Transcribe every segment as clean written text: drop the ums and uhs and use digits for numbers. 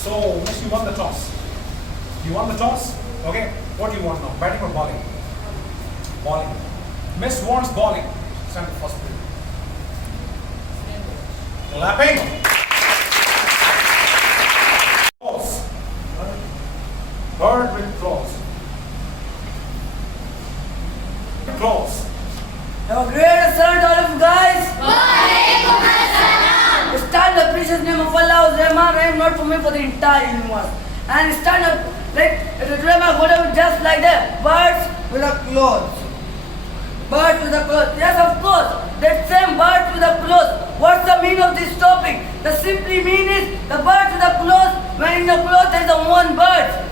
So, Miss, you won the toss. You won the toss? Okay. What do you want now? Batting or bowling? Bowling. Miss wants bowling. Stand the first plate. Clapping. Claws. Bird with claws. Claws. Have a great assembly, all of you guys. Stand the precious name of Allah, Rahman, Rahim, not for me, for the entire universe. And stand up, like, today my photo is just like that. Birds with a clothes. Birds with a clothes. Yes, of course. That same birds with a clothes. What's the meaning of this topic? The simply mean is the birds with a clothes. When in the clothes there is a one bird.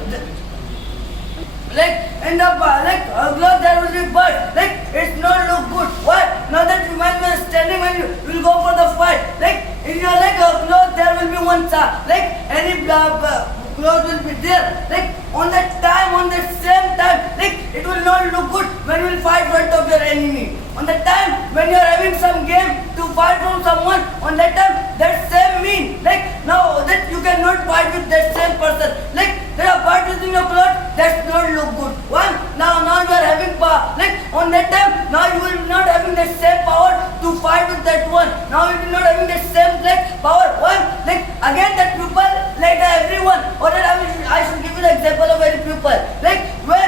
Like in the clothes there will be bird. Like it's not look good. Why? Now that when you are standing, when you will go for the fight. Like in your clothes there will be one star. Like any clothes will be there. Like on that time, on that same time, like it will not look good when you will fight in front of your enemy. On the time when you are having some game to fight from someone, on that time that same mean. Like now that you cannot fight with that same person. Like there are birds within your clothes, that's not look good. One, now you are having power. Like on that time, now you will not having the same power to fight with that one. Now you will not having the same power. One, like again that people, like everyone, or that I should give you the example of any people. Like when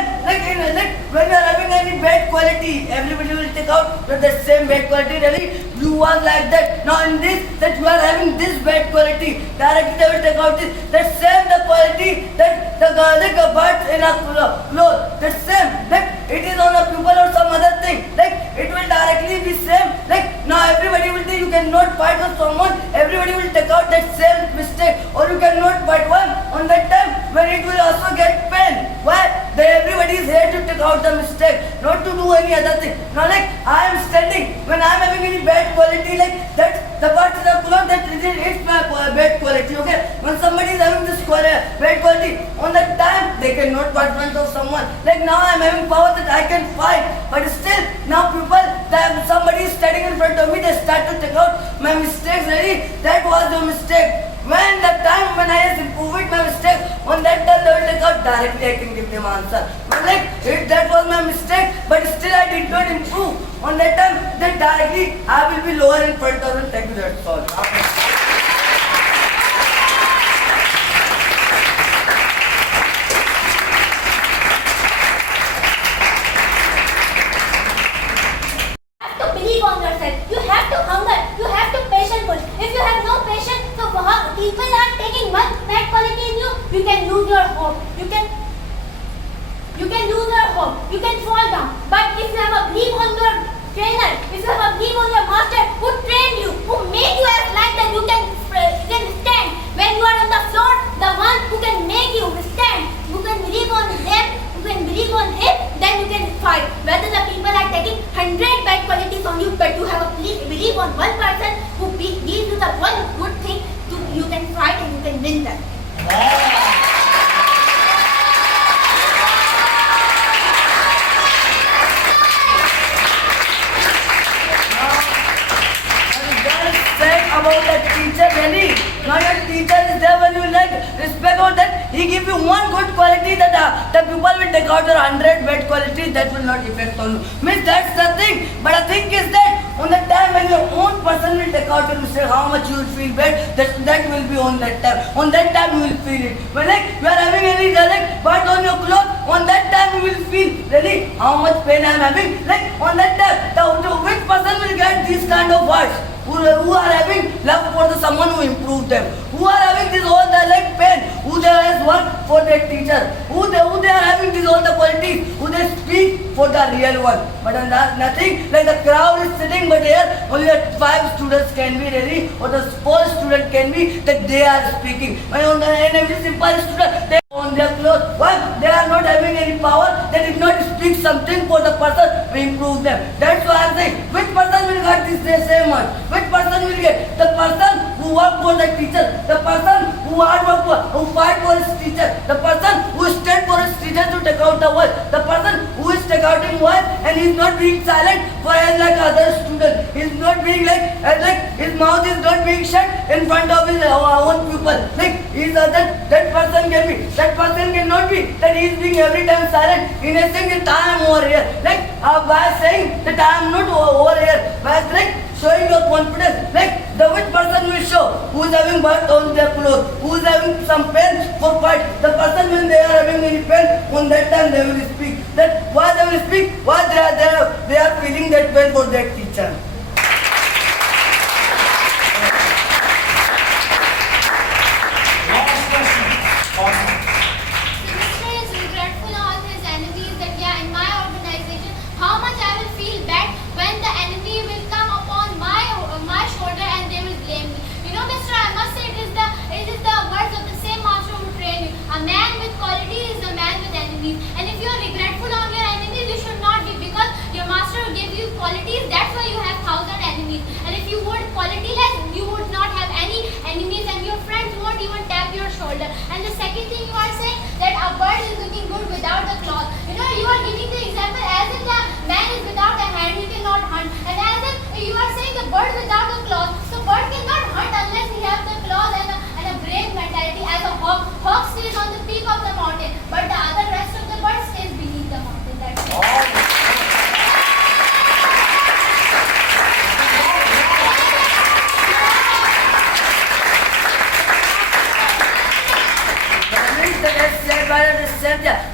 you are having any bad quality, everybody will take out with the same bad quality. Really, you are like that. Now in this, that you are having this bad quality, directly they will take out this. That same the quality that the birds in a cloth. That same, like it is on a pupil or some other thing. Like it will directly be same. Like now everybody will think you cannot fight with someone. Everybody will take out that same mistake, or you cannot fight one. On that time when it will also get pain. Why? Everybody is here to take out the mistake, not to do any other thing. Now like I am standing, when I am having any bad quality, like that the bird is a cloth, that it's my bad quality, okay? When somebody is having this bad quality, on that time they cannot fight in front of someone. Like now I am having power that I can fight, but still now people, that somebody is standing in front of me, they start to take out my mistakes. Really, that was the mistake. When the time when I improved my mistake, on that time they will take out directly, I can give them answer. But like that was my mistake, but still I did not improve. On that time, then directly I will be lower in front of them. Thank you, that's all. To believe on yourself. You have to hunger. You have to patience. If you have no patience, so people are taking one bad quality in you. You can lose your hope. You can lose your hope. You can fall down. But if you have a belief on your trainer, if you have a belief on your master who trained you, who made you as like that, you can stand. When you are on the floor, the one who can make you stand, you can believe on them. You can believe on him, then you can fight. Whether the people are taking 100 bad qualities on you, but you have a belief on one person who gives you the one good thing, you can fight and you can win them. About that teacher, really. Now your teacher is there when you like respect on that. He give you one good quality that the people will take out your 100 bad qualities that will not affect on you. Means that's the thing. But the thing is that on the time when your own person will take out your mistake, how much you will feel bad, that will be on that time. On that time you will feel it. When like you are having any bird on your cloth, on that time you will feel really how much pain I am having. Like on that time, which person will get these kind of words? Who are having love for someone who improved them, who are having this all the like pain, who they has worked for their teacher, who they are having this all the qualities, who they speak for the real one. But nothing, like the crowd is sitting, but here only 5 students can be ready, or the 4 student can be that they are speaking. And every simple student, they on their clothes. Why? They are not having any power. They did not speak something for the person to improve them. That's why I am saying, which person will get this same one? Which person will get? The person who work for the teacher, the person who hard work for, who fight for his teacher, the person who stand for his teacher to take out the world, the person who is taking out his wife and he's not being silent for as like other students. He's not being like his mouth is not being shut in front of his own pupil. Like that person cannot be that he is being every time silent. In a single time over here. Like by saying that I am not over here. By like showing your confidence. Like the which person will show who is having burnt on their clothes, who is having some pen for fight. The person when they are having any pen, on that time they will speak. That why they will speak, why they are feeling that pen for that teacher. Last question. Awesome. Mr. is regretful on his enemies that in my organization, how much I will feel bad when the enemy will come upon my shoulder and they will blame me. You know, Mr. I must say it is the words of the same master who trained you. A man with quality is a man with enemies. And if you are regretful on your enemies, you should not be, because your master will give you qualities. That's why you have 1,000 enemies. And if you would qualityless, you would not have any enemies, and your friends won't even tap your shoulder. And the second thing you are saying that a bird is looking good without the claws. You know, you are giving the example as if the man is without a hand, he cannot hunt. And as if you are saying the bird without the claws. So bird cannot hunt unless he has the claws and a brave mentality. As a hawk stays on the peak of the mountain, but the other rest of the bird stays beneath the mountain. That's it. All right.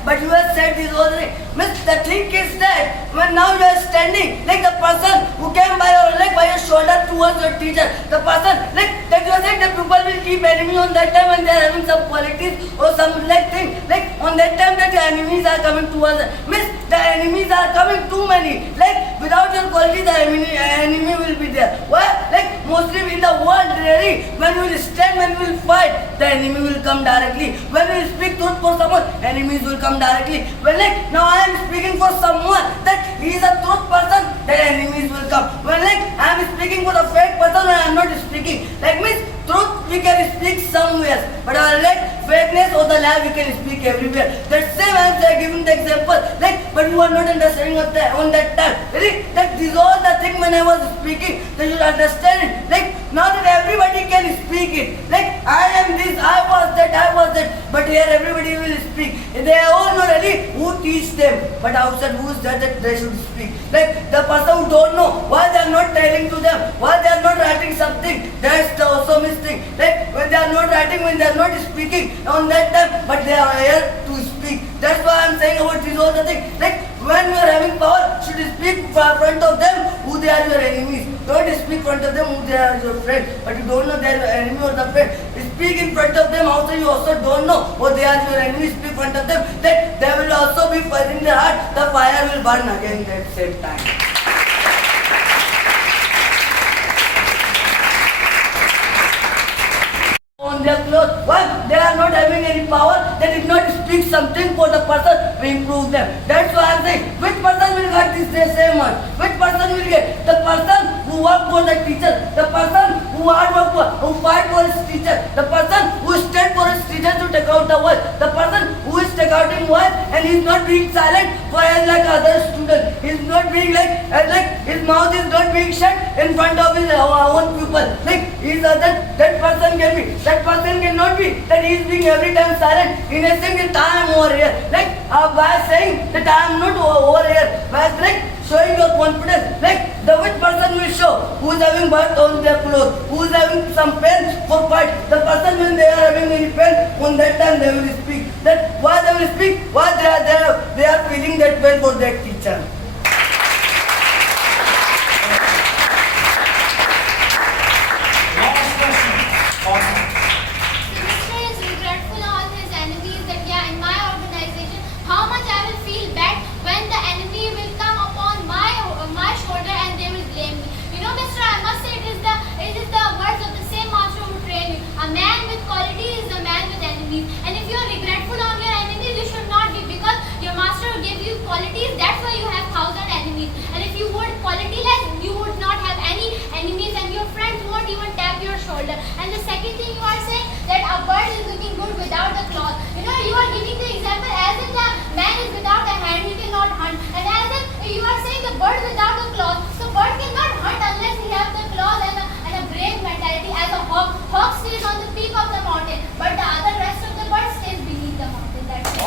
But you have said this whole thing. Miss, the thing is that when now you are standing, like the person who came by your shoulder towards your teacher, the person like that you are saying the people will keep enemy on that time when they are having some qualities or some like thing. Like on that time that the enemies are coming towards us. Miss, the enemies are coming too many. Like without your quality, the enemy will be there. Why? Like mostly in the world, really, when we will stand, when we will fight, the enemy will come directly. When we will speak truth for someone, enemies will come directly. When like now I am speaking for someone that he is a truth person, the enemies will come. When like I am speaking for a fake person and I am not speaking. Like means truth we can speak somewhere, but like fakeness or the lie we can speak everywhere. That same I am giving the example. Like but you are not understanding on that time. Really, that these all the thing when I was speaking, that you understand it. Like now that everybody can speak it. Like I am this, I was that, but here everybody will speak. They all know really who teach them, but outside who is that they should speak. Like the person who don't know why they are not telling to them, why they are not writing something. That's the also mistake. Like when they are not writing, when they are not speaking on that time, but they are here to speak. That's why I am saying about this all the thing. Like when you are having power, should speak in front of them who they are your enemies. Don't speak in front of them who they are your friends. But you don't know they are your enemy or the friend. Speak in front of them also you also don't know who they are your enemies. Speak in front of them that they will also be fire in their heart. The fire will burn again at the same time. On their clothes. Why? They are not having any power. They did not speak something for the person to improve them. That's why I am saying, which person will get this same one? Which person will get? The person who work for the teacher, the person who hard work for, who fight for his teacher, the person who stand for his teacher to take out the world, the person who is take out in world and he is not being silent for as like other students. He is not being like his mouth is not being shut in front of his own pupil. Like he is that person can be. That person cannot be that he is being every time silent in a single time over here. Like by saying that I am not over here. By like showing your confidence. Like the which person will show who is having burnt on their clothes, who is having some pen for fight. The person when they are having any pen, on that time they will speak. That why they will speak, why they are feeling that pen for that teacher. Last question. Awesome. Mr. is regretful on his enemies that in my organization, how much I will feel bad when the enemy will come upon my shoulder and they will blame me. You know, Mr. I must say it is the words of the same master who trained you. A man with quality is a man with enemies. And if you are regretful on your enemies, you should not be, because your master will give you qualities. That's why you have 1,000 enemies. And if you would qualityless, you would not have any enemies, and your friends won't even tap your shoulder. And the second thing you are saying that a bird is looking good without the claws. You know, you are giving the example as if the man is without a hand, he cannot hunt. And as you are saying the bird without a claws. So bird cannot hunt unless he has the claws and a brave mentality. As a hawk stays on the peak of the mountain, but the other rest of the bird stays beneath the mountain. That's it.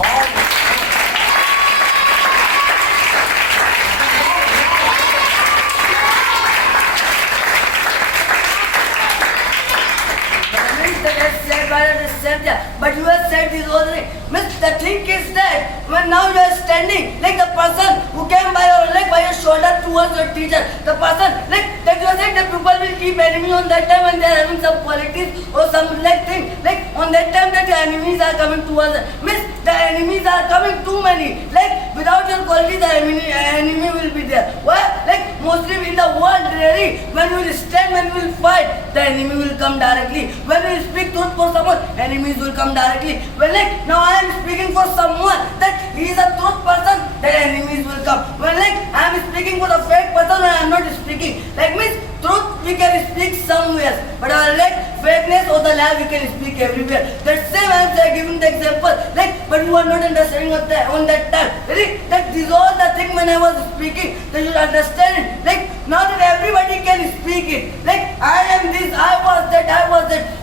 That has said by the center, but you have said this whole thing. Miss, the thing is that when now you are standing, like the person who came by your leg, by your shoulder towards your teacher, the person, like that you are saying that people will keep enemy on that time when they are having some qualities or some like thing, like on that time that your enemies are coming towards us. Miss, the enemies are coming too many. Like without your quality, the enemy will be there. Why? Like mostly in the world, really, when we will stand, when we will fight, the enemy will come directly. When we will speak truth for someone, enemies will come directly. When like now I am speaking for someone that he is a truth person, the enemies will come. When like I am speaking for a fake person and I am not speaking, like means truth we can speak somewhere, but like fakeness or the lie we can speak everywhere. That same I am giving the example, like but you are not understanding on that time. Really, that these all the thing when I was speaking, that you understand it. Like not that everybody can speak it. Like I am this, I was that,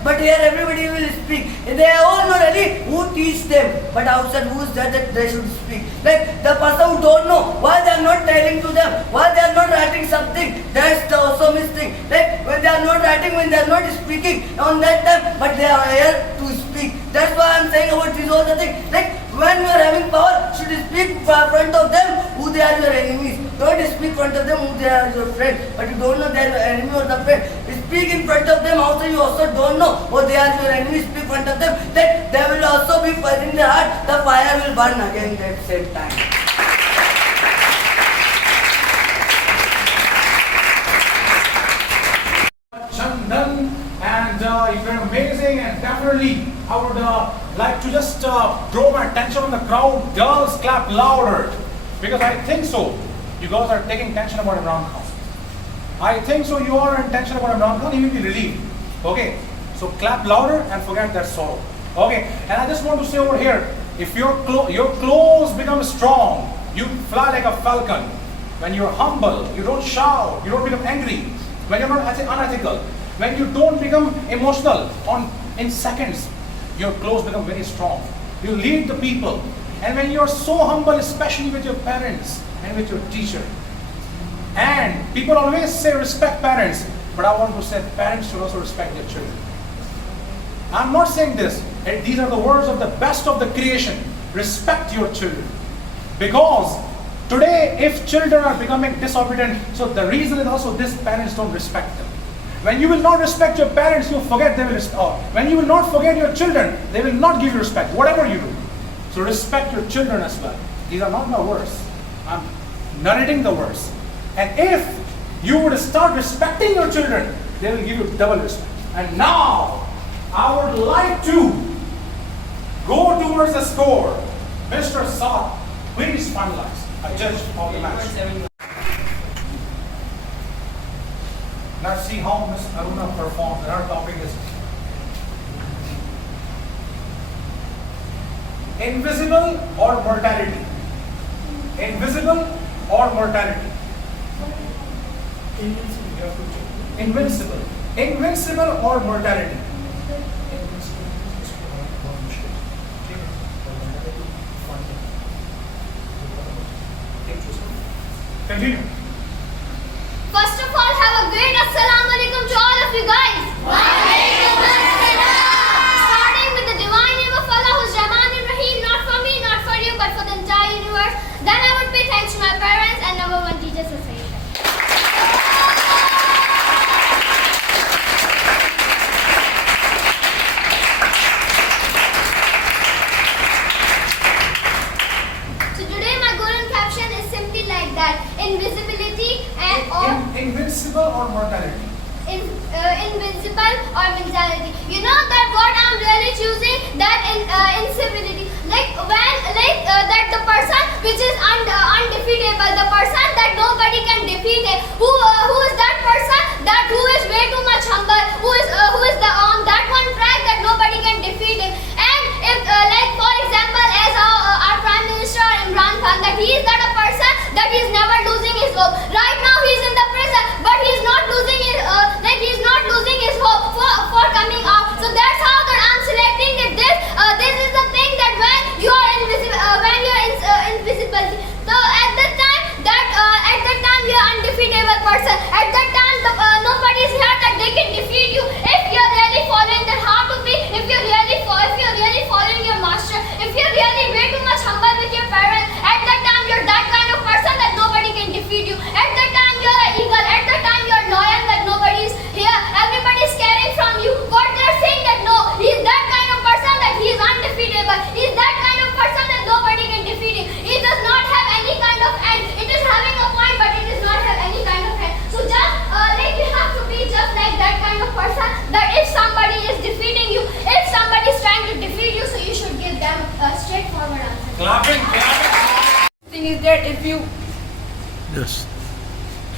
but here everybody will speak. They all know really who teach them, but outside who is that they should speak. Like the person who don't know why they are not telling to them, why they are not writing something. That's the also mistake. Like when they are not writing, when they are not speaking on that time, but they are here to speak. That's why I am saying about these all the things. Like when you are having power, should speak in front of them who they are your enemies. Don't speak in front of them who they are your friends, but you don't know they are your enemy or the friend. Speak in front of them also you also don't know who they are your enemies. Speak in front of them that they will also be fighting their heart. The fire will burn again at the same time. Chandan, and you've been amazing, and definitely I would like to just draw my attention on the crowd. Girls, clap louder, because I think so. You girls are taking tension about Imran Khan. I think so. You are in tension about Imran Khan. He will be relieved. Okay, so clap louder and forget that sorrow. Okay, and I just want to say over here, if your clothes become strong, you fly like a falcon. When you're humble, you don't shout, you don't become angry. When you're not unethical, when you don't become emotional in seconds, your clothes become very strong. You lead the people. And when you're so humble, especially with your parents and with your teacher. And people always say respect parents, but I want to say parents should also respect their children. I'm not saying this. These are the words of the best of the creation. Respect your children. Because today, if children are becoming disobedient, so the reason is also this: parents don't respect them. When you will not respect your parents, you forget they will respect. When you will not forget your children, they will not give you respect, whatever you do. So respect your children as well. These are not my words. I'm narrating the words. And if you would start respecting your children, they will give you double respect. And now, I would like to go towards the score. Mr. Saad, please finalize. A judge of the match. Let's see how Ms. Aruna performs. And our topic is invisible or mortality. Invisible or mortality. Invincible. Invincible or mortality. Continue. First of all, have a great Assalamu alaikum to all of you guys. Starting with the divine name of Allah, who's Rahman and Rahim, not for me, not for you, but for the entire universe. Then I would pay thanks to my parents and number one teachers association. So today my golden caption is simply like that: invisibility and or Invincible or mortality. Invincible or mentality. You know that what I'm really choosing, that incivility. Like when that the person which is undefeatable, the person that nobody can defeat him. Who is that person that who is way too much humble, who is the on that one track that nobody can defeat him. And if like for example as our Prime Minister Imran Khan, that he is that a person that he is never losing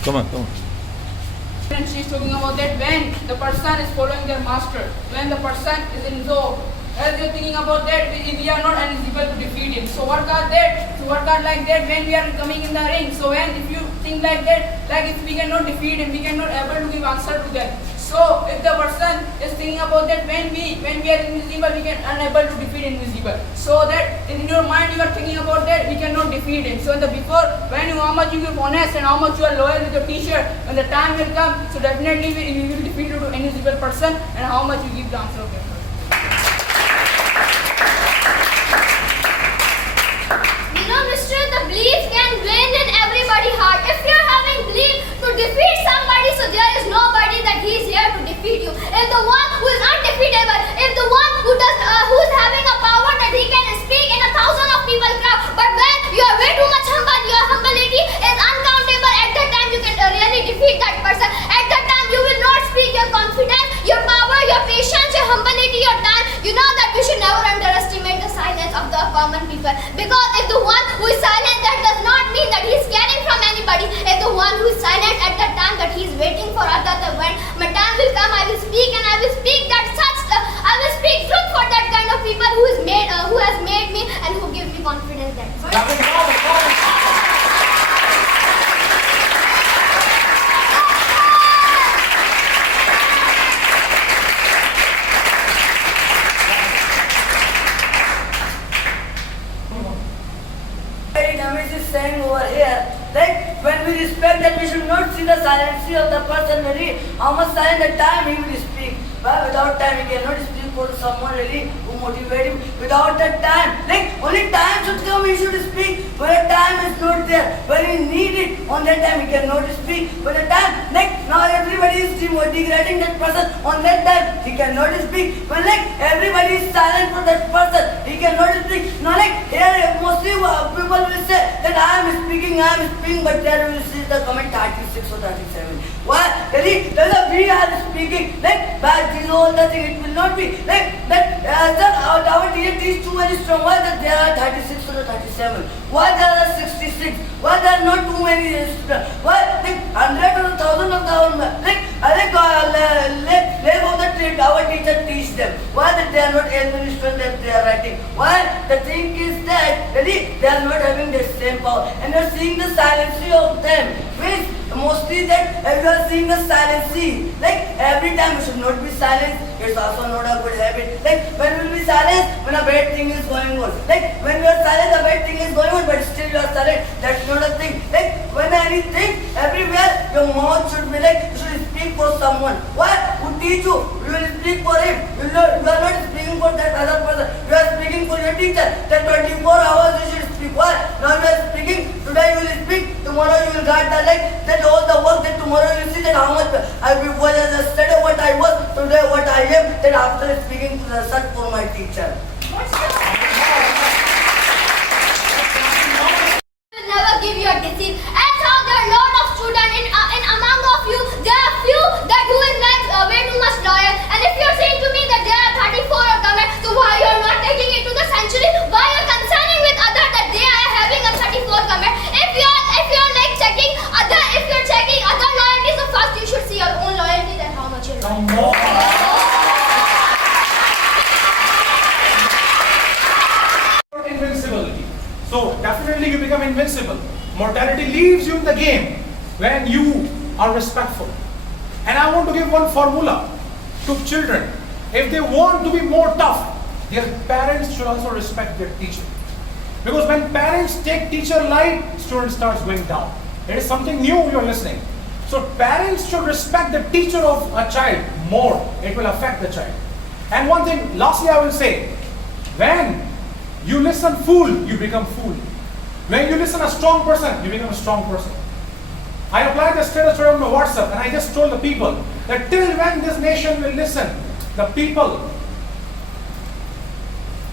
Come on, come on. And she's talking about that when the person is following their master, when the person is in so as you're thinking about that, we are not eligible to defeat him. So work hard that, to work hard like that when we are coming in the ring. So when if you think like that, like if we cannot defeat him, we cannot able to give answer to that. So if the person is thinking about that when we are invisible, we can unable to defeat invisible. So that in your mind you are thinking about that we cannot defeat him. So in the before when you how much you give honest and how much you are loyal with your teacher, when the time will come, so definitely you will defeat to invisible person and how much you give the answer of that. You know, mister, the belief can win in everybody's heart. If you are having belief to defeat somebody, so there is nobody that he is here to defeat you. If the one who is undefeatable, if the one who is having a power that he can speak in 1,000 of people crowd, but when you are way too much humble, your humility is uncountable. At that time, you can really defeat that person. At that time, you will not speak your confidence, your power, your patience, your humility, your time. You know that we should never underestimate the silence of the common people. Because if the one who is silent, that does not mean that he is caring from anybody. If the one who is silent at that time, that he is waiting for other when my time will come, I will speak and I will speak that I will speak truth for that kind of people who has made me and who give me confidence. Ramesh is saying over here, like when we respect that we should not see the silency of the person really, how much silent the time he will speak. But without time he cannot speak for someone really who motivate him. Without that time, like only time should come he should speak. But the time is not there. When he need it, on that time he cannot speak. But the time, like now everybody is degrading that person. On that time he cannot speak. When like everybody is silent for that person, he cannot speak. Now like here mostly people will say that I am speaking, but there will see the comment 36 or 37. Why? Really, we are speaking. Like back these all the thing, it will not be like that. Our teacher is too very strong. Why that there are 36 or 37? Why there are 66? Why there are not too many students? Why like 100 or 1,000 of our like of the trick our teacher teach them? Why that they are not administering that they are writing? Why? The thing is that really they are not having the same power and you are seeing the silency of them. Means mostly that if you are seeing the silency, like every time you should not be silent. It's also not a good habit. Like when we will be silent when a bad thing is going on. Like when you are silent, a bad thing is going on, but still you are silent. That's not a thing. Like when anything, everywhere, your mouth should be like you should speak for someone. Why? Who teach you? You will speak for him. You are not speaking for that other person. You are speaking for your teacher. That 24 hours you should speak. Why? Now you are speaking. Today you will speak. Tomorrow you will guard the like that all the work that tomorrow you will see that how much I was yesterday what I was, today what I am, then after speaking to the son for my teacher. Never give your deceit. As how there are a lot of students in among of you, there are few that who is like way too much loyal. And if you are saying to me that there are 34 of them, so why you are not taking it to the century? Why you are concerning with others that they are having a 34 comment? If you are like checking other, if you are checking other loyalties, so first you should see your own loyalty and how much you are. Invincibility. So definitely you become invincible. Mortality leaves you in the game when you are respectful. And I want to give one formula to children. If they want to be more tough, their parents should also respect their teacher. Because when parents take teacher light, student starts going down. It is something new you are listening. So parents should respect the teacher of a child more. It will affect the child. And one thing, lastly I will say, when you listen fool, you become fool. When you listen a strong person, you become a strong person. I applied the status today on my WhatsApp and I just told the people that till when this nation will listen, the people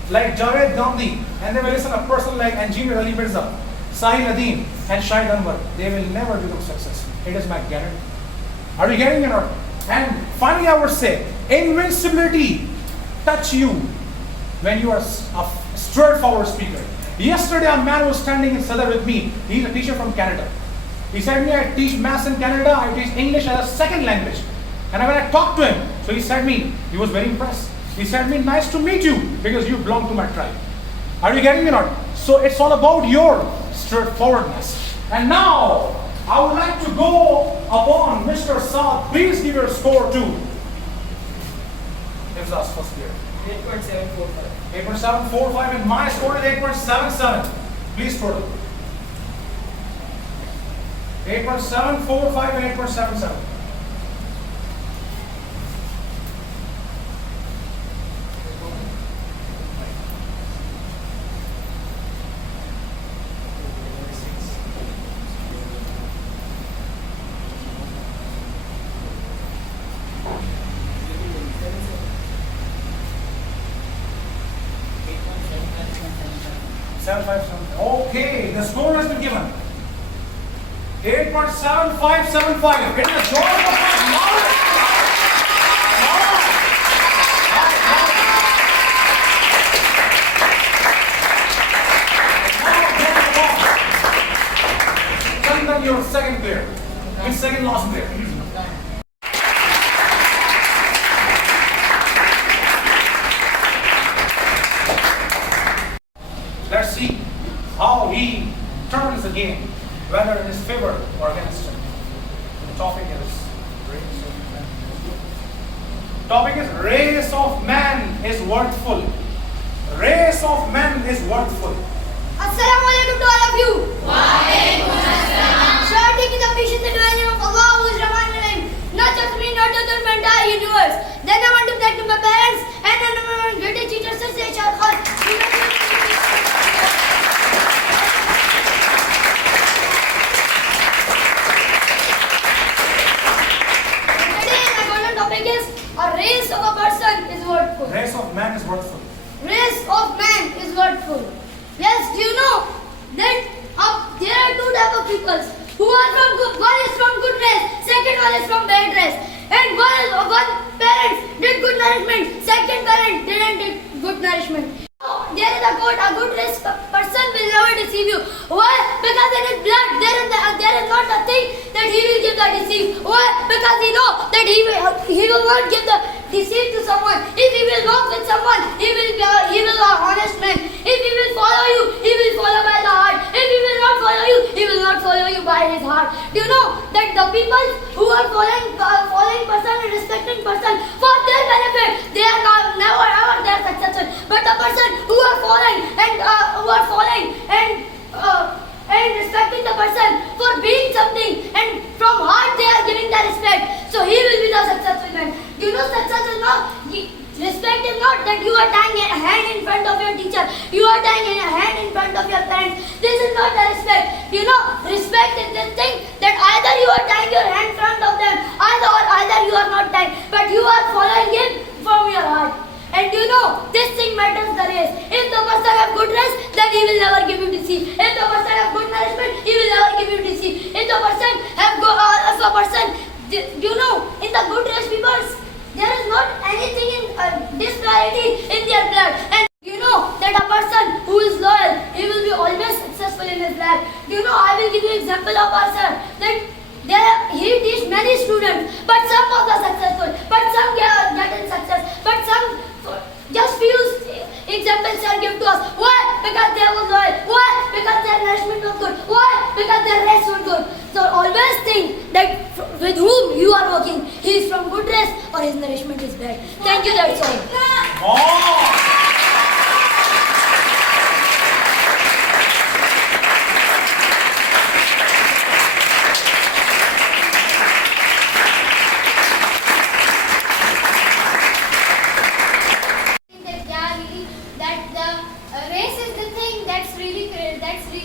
like Javed Gandhi and they will listen a person like Engineer Ali Mirza, Sahil Adin and Shahid Anwar, they will never become successful. It is my guarantee. Are you getting it or not? And finally I would say, invincibility touch you when you are a straightforward speaker. Yesterday a man was standing in Sadar with me. He's a teacher from Canada. He said me, I teach maths in Canada, I teach English as a second language. And when I talked to him, so he said me, he was very impressed. He said me, nice to meet you because you belong to my tribe. Are you getting me or not? So it's all about your straightforwardness. And now, I would like to go upon Mr. Saad. Please give your score too. Gives us first year. 8.745. 8.745 and my score is 8.77. Please total. 8.745 and 8.77. Okay, the score has been given. 8.7575. Getting a joy of applause. Chandan, you're second player. Which second lost player? Let's see how he turns the game, whether in his favor or against him. The topic is race of man is worthful. Race of man is worthful. Assalamu alaikum to all of you. Shouting in the patience and dwelling of Allah who is Rahman Rahim. Not just me, not just the entire universe. Then I want to thank my parents and my greatest teachers, Sir Shah Khan. Topic is a race of a person is worthful. Race of man is worthful. Race of man is worthful. Yes, do you know that there are two types of people who are from good, one is from good race, second one is from bad race. And one parent did good nourishment, second parent didn't did good nourishment. There is a good race person will never deceive you. Why? Because in his blood there is not a thing that he will give the deceive. Why? Because he know that he will not give the deceive to someone. If he will walk with someone, he will be a honest man. If he will follow you, he will follow by the heart. If he will not follow you, he will not follow you by his heart. Do you know that the people who are following person and respecting person for their benefit, they are never ever their successor. But the person who are following and respecting the person for being something and from heart they are giving the respect. So he will be the successful man. You know, success is not respect is not that you are tying a hand in front of your teacher, you are tying a hand in front of your parents. This is not the respect. You know, respect is this thing that either you are tying your hand in front of them, either you are not tying, but you are following him from your heart. And you know, this thing matters the race. If the person have good race, then he will never give you deceit. If the person have good nourishment, he will never give you deceit. If the person have you know, in the good race people, there is not anything in disparity in their blood. And you know that a person who is loyal, he will be always successful in his life. You know, I will give you example of our sir that he teach many students, but some of the successful, but some get in success, but some just few examples sir give to us. Why? Because they were loyal. Why? Because their nourishment was good. Why? Because their race was good. So always think that with whom you are working, he is from good race or his nourishment is bad. Thank you, that's all.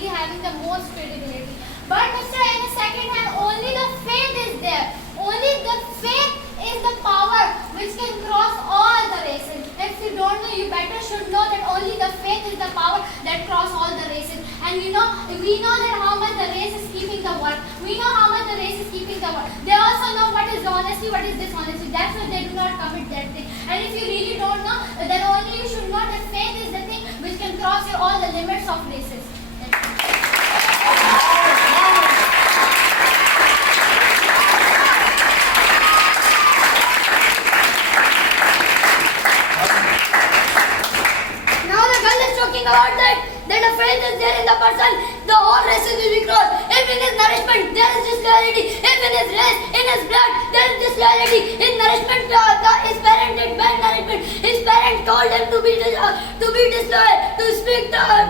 Having the most credibility. But Mr. in the second hand, only the faith is there. Only the faith is the power which can cross all the races. If you don't know, you better should know that only the faith is the power that cross all the races. And we know that how much the race is keeping the world. We know how much the race is keeping the world. They also know what is honesty, what is dishonesty. That's why they do not commit that thing. And if you really don't know, then only you should know that faith is the thing which can cross all the limits of races. talking about that a faith is there in the person, the whole races will be crossed. If in his nourishment there is disloyalty, if in his race, in his blood there is disloyalty, in nourishment his parent did bad nourishment, his parent told him to be disloyal,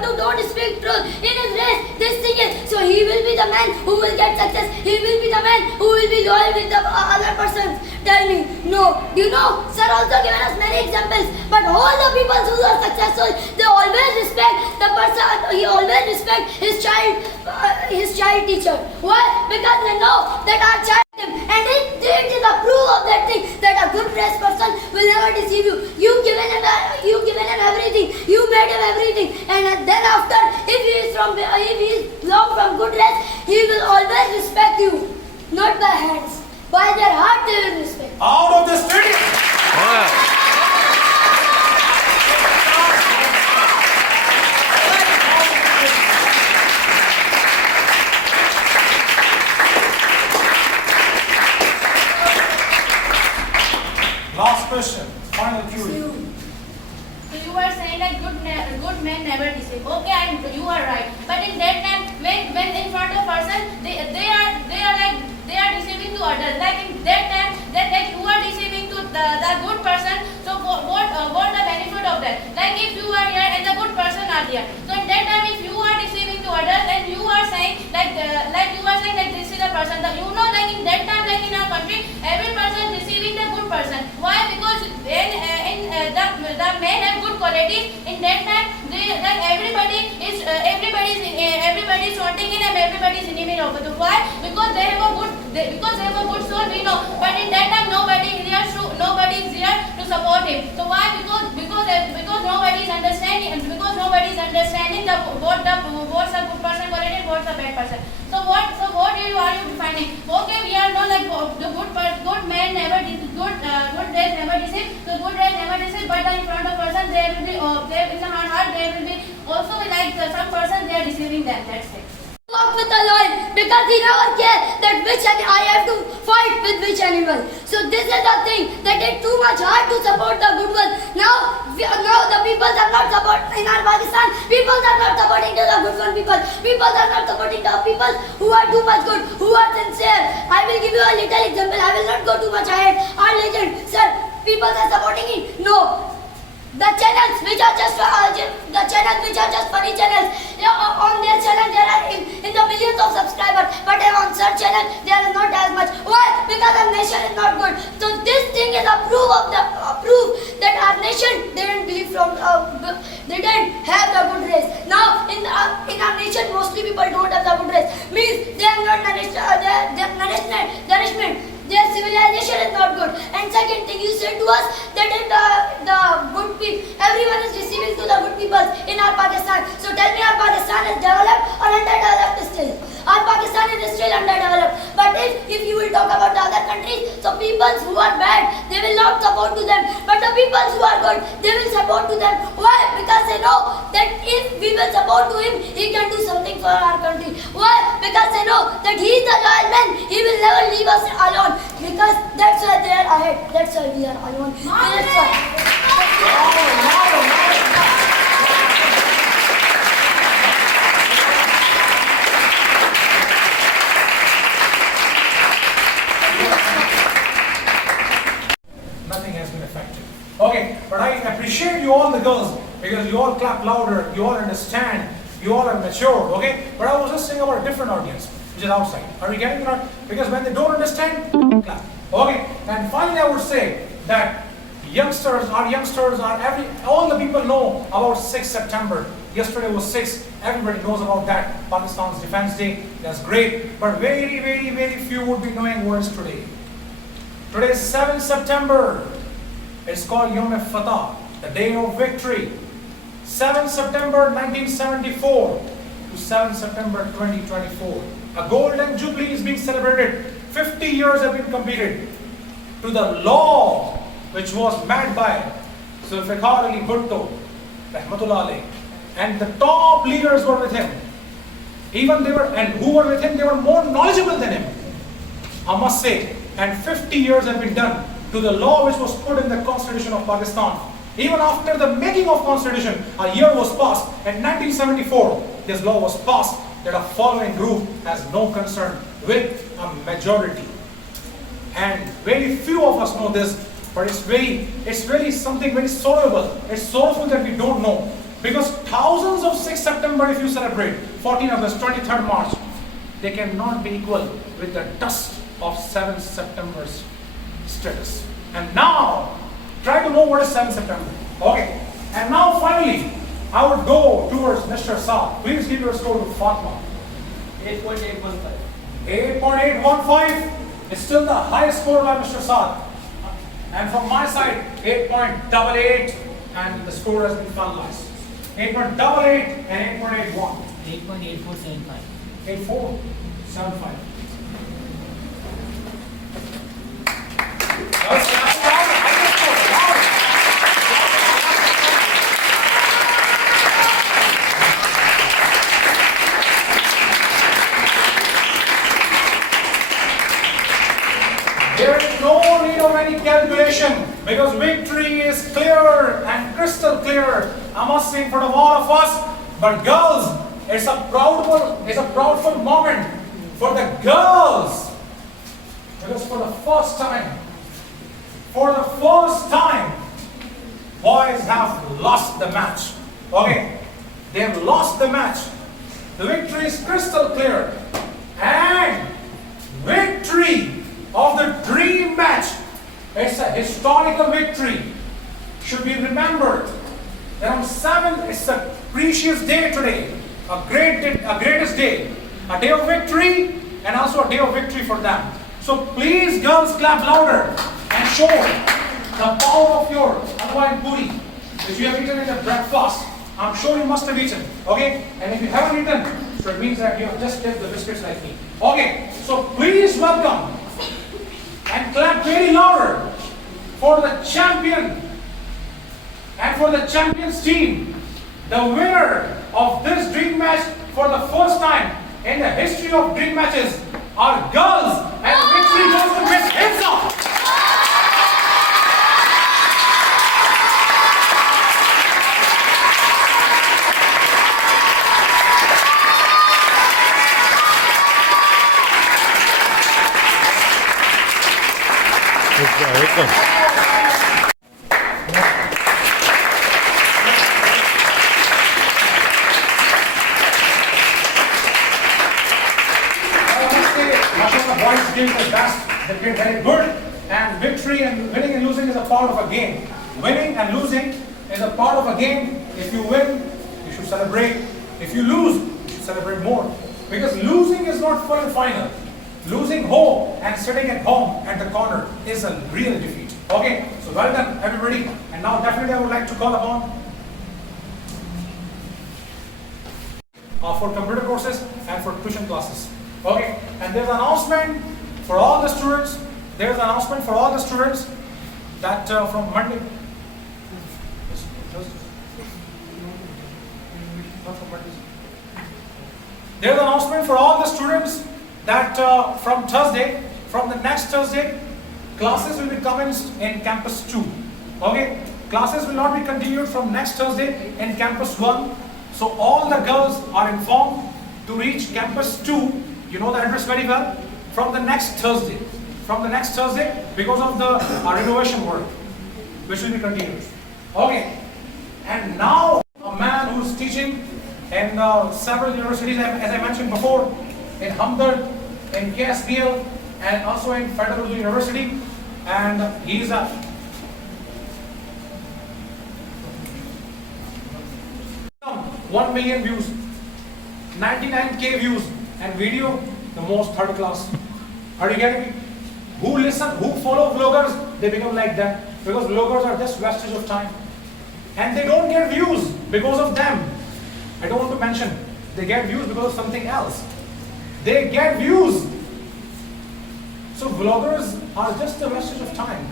to don't speak truth. In his race, this thing is, so he will be the man who will get success. He will be the man who will be loyal with the other persons. Tell me, no. You know, sir also given us many examples, but all the people who are successful, they always respect the person. He always respect his child teacher. Why? Because they know that our child, and it is a proof of that thing that a good dressed person will never deceive you. You given him everything, you made him everything, and then after, if he is long from good dress, he will always respect you, not by hands, by their heart they will respect. Out of the stadium! Last question, final theory. So you were saying that good men never deceive. Okay, you are right. But in that time, when in front of person, they are deceiving to others. Like in that time, that you are deceiving to the good person. So what the benefit of that? Like if you are here and the good person are there. So in that time, if you are deceiving to others and you are saying like you are saying that this is the person. That you know, like in that time, like in our country, every person is deceiving the good person. Why? Because the men have good qualities. In that time, everybody is wanting in and everybody is enemy of it. Why? Because they have a good soul. We know. But in that time, nobody is there to support him. So why? Because nobody is understanding, and because nobody is understanding what's a good person quality and what's a bad person. So what are you defining? Okay, we are not like the good man never did good race never deceive. So good race never deceive, but in front of person there will be in the heart there will be also like some person they are deceiving them. That's it. Walk with the lion because he never cares that which I have to fight with which animal. So this is the thing that it's too much hard to support the good one. Now the people are not supporting in our Pakistan. People are not supporting the good one people. People are not supporting the people who are too much good, who are sincere. I will give you a little example. I will not go too much ahead. Our legend, sir, people are supporting it. No. The channels which are just funny channels, on their channel there are in the millions of subscribers, but on such channel there is not as much. Why? Because our nation is not good. So this thing is a proof that our nation didn't have the good race. Now in our nation mostly people don't have the good race. Means they are not nourishment. Their civilization is not good. And second thing, you said to us that in the good people, everyone is receiving to the good people in our Pakistan. So tell me, our Pakistan is developed or underdeveloped still? Our Pakistan is still underdeveloped. But if you will talk about the other countries, so people who are bad, they will not support to them. But the people who are good, they will support to them. Why? Because they know that if we will support to him, he can do something for our country. Why? Because they know that he is the loyal man. He will never leave us alone. Because that's why they are ahead. That's why we are alone. That's why. Nothing has been affected. Okay, but I appreciate you all the girls because you all clap louder, you all understand, you all are mature, okay? But I was just saying about a different audience, which is outside. Are you getting it or not? Because when they don't understand, clap. Okay, and finally I would say that all the people know about 6th September. Yesterday was 6th, everybody knows about that. Pakistan's Defense Day, that's great. But very, very, very few would be knowing what is today. Today is 7th September. It's called Yom Fatah, the day of victory. 7th September 1974 to 7th September 2024. A golden jubilee is being celebrated. 50 years have been completed to the law which was made by Zulfikar Ali Bhutto, Rahmatullah alayh. And the top leaders were with him. Who were with him, they were more knowledgeable than him, I must say. And 50 years have been done to the law which was put in the Constitution of Pakistan. Even after the making of Constitution, a year was passed. In 1974, this law was passed that a following group has no concern with a majority. And very few of us know this, but it's really something very sorrowful. It's sorrowful that we don't know. Because thousands of 6th September, if you celebrate, 14 August, 23rd March, they cannot be equal with the dust of 7th September's status. And now, try to know what is 7th September. Okay. And now finally, I would go towards Mr. Saad. Please give your score to Fatma. 8.815. 8.815 is still the highest score by Mr. Saad. And from my side, 8.88, and the score has been finalized. 8.88 and 8.81. 8.8475. 8475. There is no need of any calculation because victory is clear and crystal clear. I must say for all of us, but girls, it's a proudful moment for the girls because for the first time, boys have lost the match. Okay, they have lost the match. The victory is crystal clear, and victory of the dream match. It's a historical victory. Should be remembered. That on 7th, it's a precious day today, a greatest day, a day of victory, and also a day of victory for them. So please, girls, clap louder and show the power of your halwa and puri, which you have eaten in the breakfast. I'm sure you must have eaten. Okay, and if you haven't eaten, so it means that you have just kept the biscuits like me. Okay, so please welcome and clap very louder for the champion and for the champions team, the winner of this dream match for the first time in the history of dream matches are girls, and victory goes to Miss Hifza. Boys did the best, they did very good, and victory and winning and losing is a part of a game. Winning and losing is a part of a game. If you win, you should celebrate. If you lose, you should celebrate more. Because losing is not full and final. Losing home and sitting at home at the corner is a real defeat. Okay, so well done everybody. And now definitely I would like to call upon for computer courses and for tuition classes. Okay, and there's an announcement for all the students. There's an announcement for all the students that from Monday. There's an announcement for all the students that from Thursday, from the next Thursday, classes will be commenced in Campus 2. Okay, classes will not be continued from next Thursday in Campus 1. So all the girls are informed to reach Campus 2. You know the address very well. From the next Thursday. From the next Thursday because of the renovation work, which will be continued. Okay. And now a man who's teaching in several universities, as I mentioned before, in Hamdard, in KSBL, and also in Federal University. And he's a 1 million views, 99K views, and video the most third class. Are you getting me? Who listen, who follow vloggers, they become like that. Because vloggers are just wastage of time. And they don't get views because of them. I don't want to mention, they get views because of something else. They get views. So vloggers are just a wastage of time.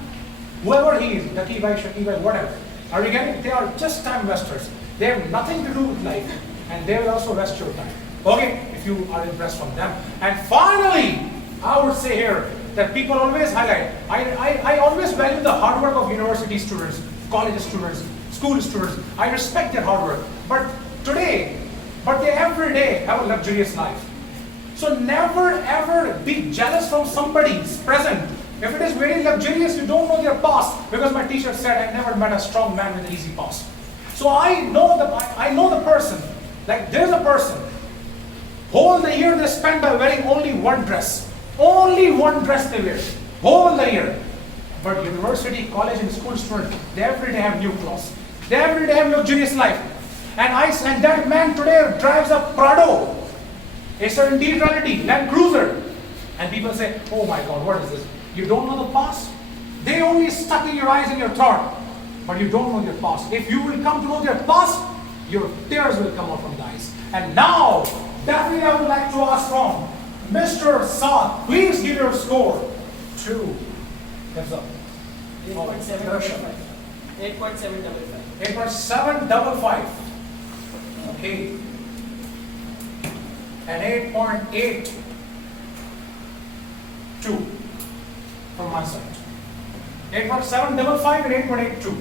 Whoever he is, Taki Bhai, Shaki Bhai, whatever. Are you getting? They are just time wasters. They have nothing to do with life. And they will also waste your time. Okay, if you are impressed from them. And finally, I would say here that people always highlight. I always value the hard work of university students, college students. school students. I respect their hard work. But they every day have a luxurious life. So never ever be jealous from somebody's present. If it is very luxurious, you don't know their past. Because my teacher said, I never met a strong man with an easy past. So I know the person. Like there's a person. Whole the year they spend by wearing only one dress. Only one dress they wear. Whole the year. But university, college and school students, they every day have new clothes. They every day have luxurious life. And that man today drives a Prado. It's an indeed reality, Land Cruiser. And people say, oh my God, what is this? You don't know the past? They only stuck in your eyes and your thought. But you don't know your past. If you will come to know their past, your tears will come out from the eyes. And now, definitely I would like to ask from Mr. Saad, please give your score. 2. Thumbs up. 8.755. 8.755. 8.755. Okay. And 8.82 from my side. 8.755 and 8.82.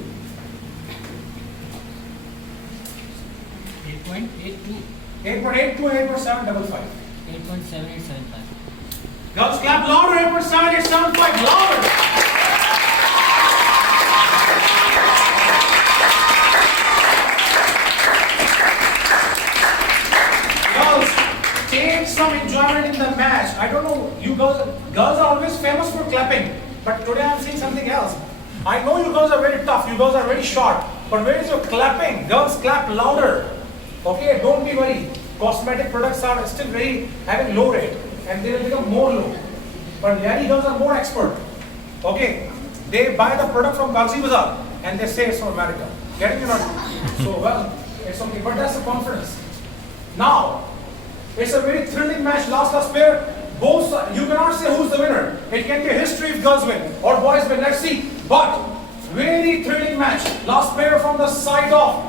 8.82. 8.82 and 8.755. 8.7875. Girls clap louder. 8.7875 louder. Take some enjoyment in the match. I don't know, you girls are always famous for clapping, but today I'm seeing something else. I know you girls are very tough, you girls are very short, but where is your clapping? Girls clap louder. Okay, don't be worried. Cosmetic products are still very having low rate and they will become more low. But lady girls are more expert. Okay, they buy the product from Galaxy Bazaar and they say it's from America. Getting you not? So well, it's okay, but that's the confidence. Now, it's a very thrilling match, last pair. Both, you cannot say who's the winner. It can be a history if girls win or boys win. Let's see. But very thrilling match. Last pair from the side of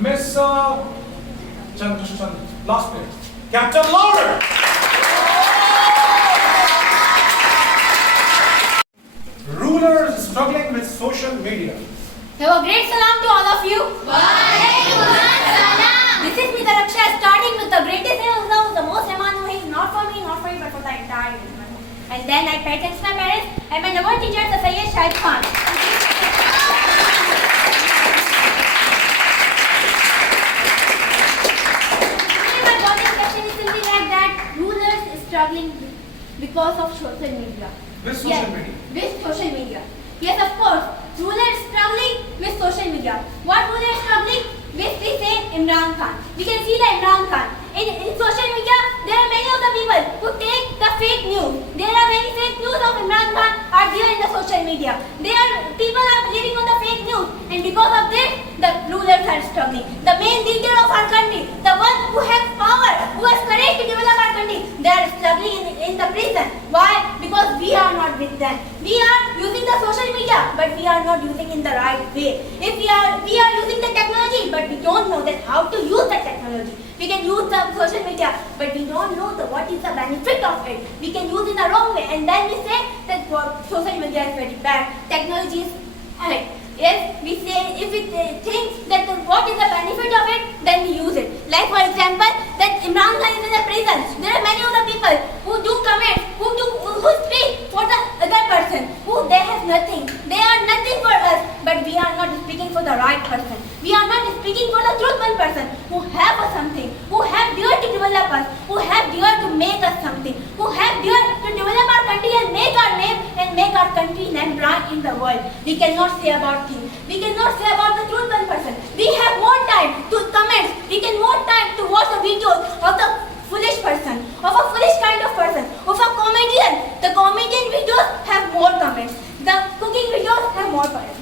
Miss Chandra. Last pair. Captain Lauder. Rulers struggling with social media. Have a great salam to all of you. This is Mita Raksha, starting with the greatest name of the most Emanu, not for me, but for the entire universe. And then I pay thanks to my parents and my number teacher, the Sayyid Shahid Khan. My body question is simply like that. Rulers is struggling because of social media. With social media? With social media. Yes, of course. Ruler is struggling with social media. What ruler is struggling? With we say Imran Khan. We can see the Imran Khan. In social media, there are many of the people who take the fake news. There are many fake news of Imran Khan are there in the social media. People are living on the fake news, and because of this, the rulers are struggling. The main leader of our country, the one who has power, who has courage to develop our country, they are struggling in the prison. Why? Because we are not with them. We are using the social media, but we are not using in the right way. If we are using the technology, but we don't know that how to use the technology. We can use the social media, but we don't know what is the benefit of it. We can use it the wrong way, and then we say that social media is very bad. Technology is right. Yes, we say if we think that what is the benefit of it, then we use it. Like for example, that Imran Khan is in a prison. There are many other people who do comments, who speak for the other person, who they have nothing. They are nothing for us, but we are not speaking for the right person. We are not speaking for the truthful person who have something, who have dared to develop us, who have dared to make us something, who have dared to develop our country and make our name and make our country name bright in the world. We cannot say about things. We cannot say about the truthful person. We have more time to comment. We can more time to watch the videos of the foolish person, of a foolish kind of person, of a comedian. The comedian videos have more comments. The cooking videos have more comments.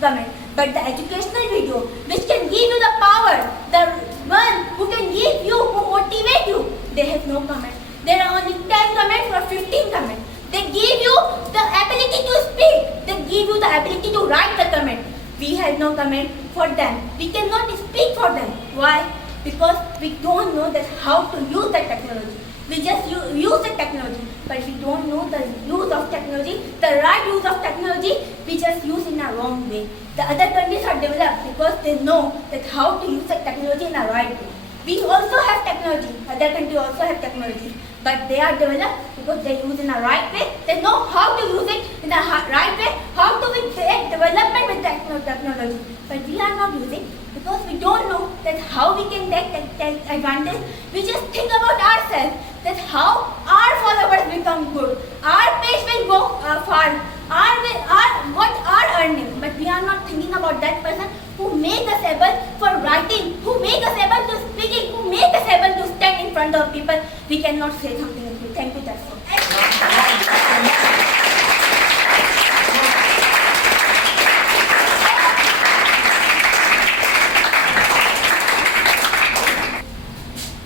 But the educational video, which can give you the power, the one who can give you, who motivate you, they have no comments. There are only 10 comments or 15 comments. They give you the ability to speak. They give you the ability to write the comment. We have no comment for them. We cannot speak for them. Why? Because we don't know that how to use the technology. We just use the technology, but we don't know the use of technology, the right use of technology. We just use in a wrong way. The other countries are developed because they know that how to use the technology in a right way. We also have technology. Other countries also have technology, but they are developed because they use in a right way. They know how to use it in a right way. How to we create development with technology, but we are not using because we don't know that how we can take advantage. We just think about ourselves, that how our followers become good, our page will go far, what our earning, but we are not thinking about that person who make us able for writing, who make us able to speaking, who make us able to stand in front of people. We cannot say something else. Thank you, that's all.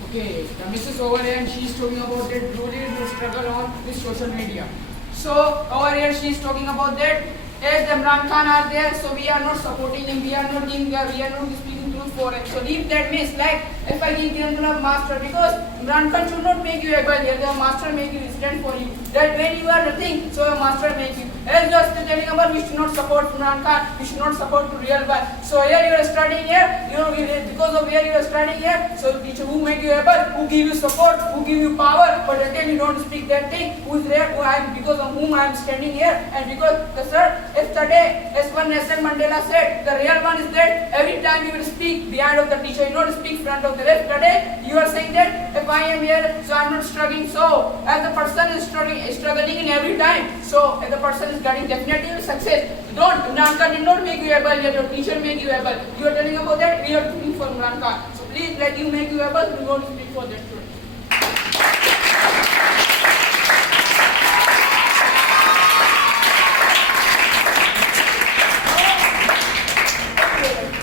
Okay, the Mrs. over here and she is talking about that rural struggle on this social media. So over here she is talking about that as the Imran Khan are there, so we are not supporting him, we are not speaking truth for him. So leave that means like if I give the master, because Imran Khan should not make you able here, the master make you resident for you. That when you are nothing, so a master make you. As you are still telling about we should not support Imran Khan, we should not support the real one. So here you are studying here, you know, because of where you are studying here, so teacher who make you able, who give you support, who give you power, but again you don't speak that thing, who is there, who I am, because of whom I am standing here, and because the sir, yesterday, as one Nelson Mandela said, the real one is that every time you will speak behind of the teacher, you not speak front of the rest. Today, you are saying that if I am here, so I am not struggling. So, as the person is struggling in every time, so if the person is getting definitely success, don't, Imran Khan did not make you able, yet your teacher make you able. You are telling about that, we are looking for Imran Khan. So, please let you make you able, we want to speak for that student.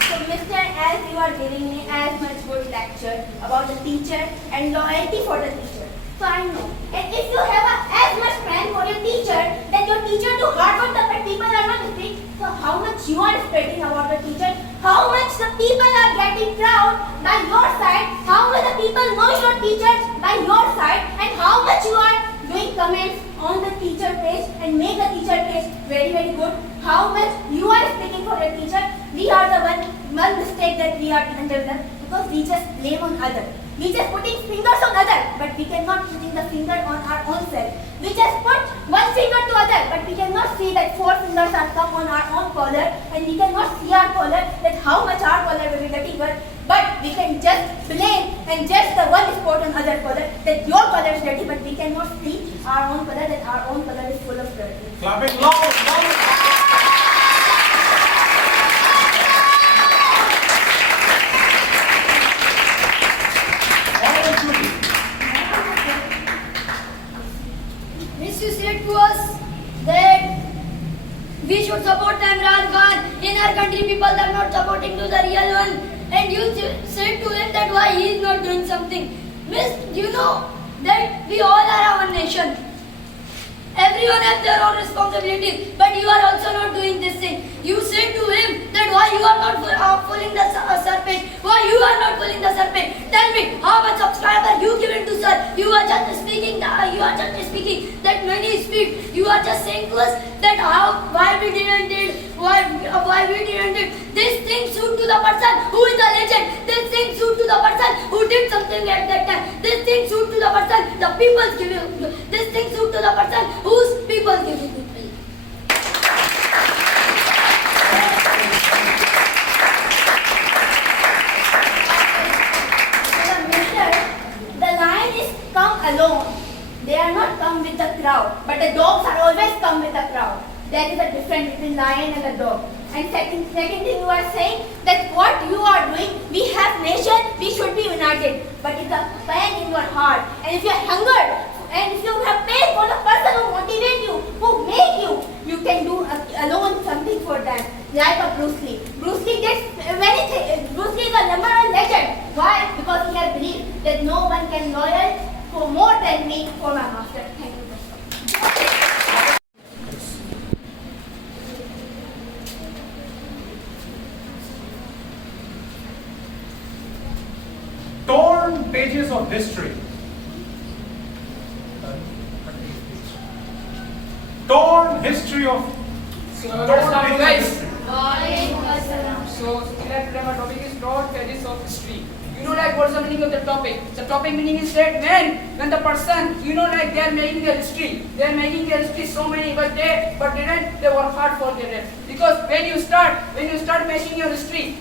So, Mr. As you are giving me as much good lecture about the teacher and loyalty for the teacher, so I know. And if you have as much friend for your teacher, that your teacher do hard work, but people are not doing. So how much you are spreading about the teacher? How much the people are getting proud by your side? How much the people know your teacher by your side? And how much you are doing comments on the teacher page and make the teacher page very good? How much you are speaking for the teacher? We are the one mistake that we are underdone, because we just blame on others. We just putting fingers on others, but we cannot putting the finger on our own self. We just put one finger to other, but we cannot see that four fingers are come on our own collar, and we cannot see our collar, that how much our collar will be getting hurt. But we can just blame and just the one spot on other collar, that your collar is dirty, but we cannot see our own collar, that our own collar is full of dirt. Clapping loud. Miss, you said to us that we should support the Imran Khan. In our country, people are not supporting to the real one. And you said to him that why he is not doing something. Miss, do you know that we all are our nation? Everyone has their own responsibilities, but you are also not doing this thing. You said to him that why you are not pulling the serpent, why you are not pulling the serpent. Tell me, how much subscriber you given to sir? You are just speaking that many speak. You are just saying to us that why we didn't did. This thing suit to the person who is a legend. This thing suit to the person who did something at that time. This thing suit to the person the people give you. This thing suit to the person whose people give you. The lion is come alone. They are not come with the crowd, but the dogs are always come with the crowd. There is a difference between lion and a dog. And second thing you are saying that what you are doing, we have nation, we should be united. But it's a pain in your heart. And if you are hungered, and if you have pain for the person who motivate you, who make you, you can do alone something for them. Like a Bruce Lee. Bruce Lee gets anything. Bruce Lee is a number one legend. Why? Because he has believed that no one can loyal for more than me for my master. Thank you. Torn pages of history torn history of So, torn let's start, pages of guys. history. So, today my topic is broad pages of history. You know, like, what's the meaning of the topic? The topic meaning is that when the person, you know, like, they are making their history. They are making their history so many, but they work hard for their. Because when you start making your history,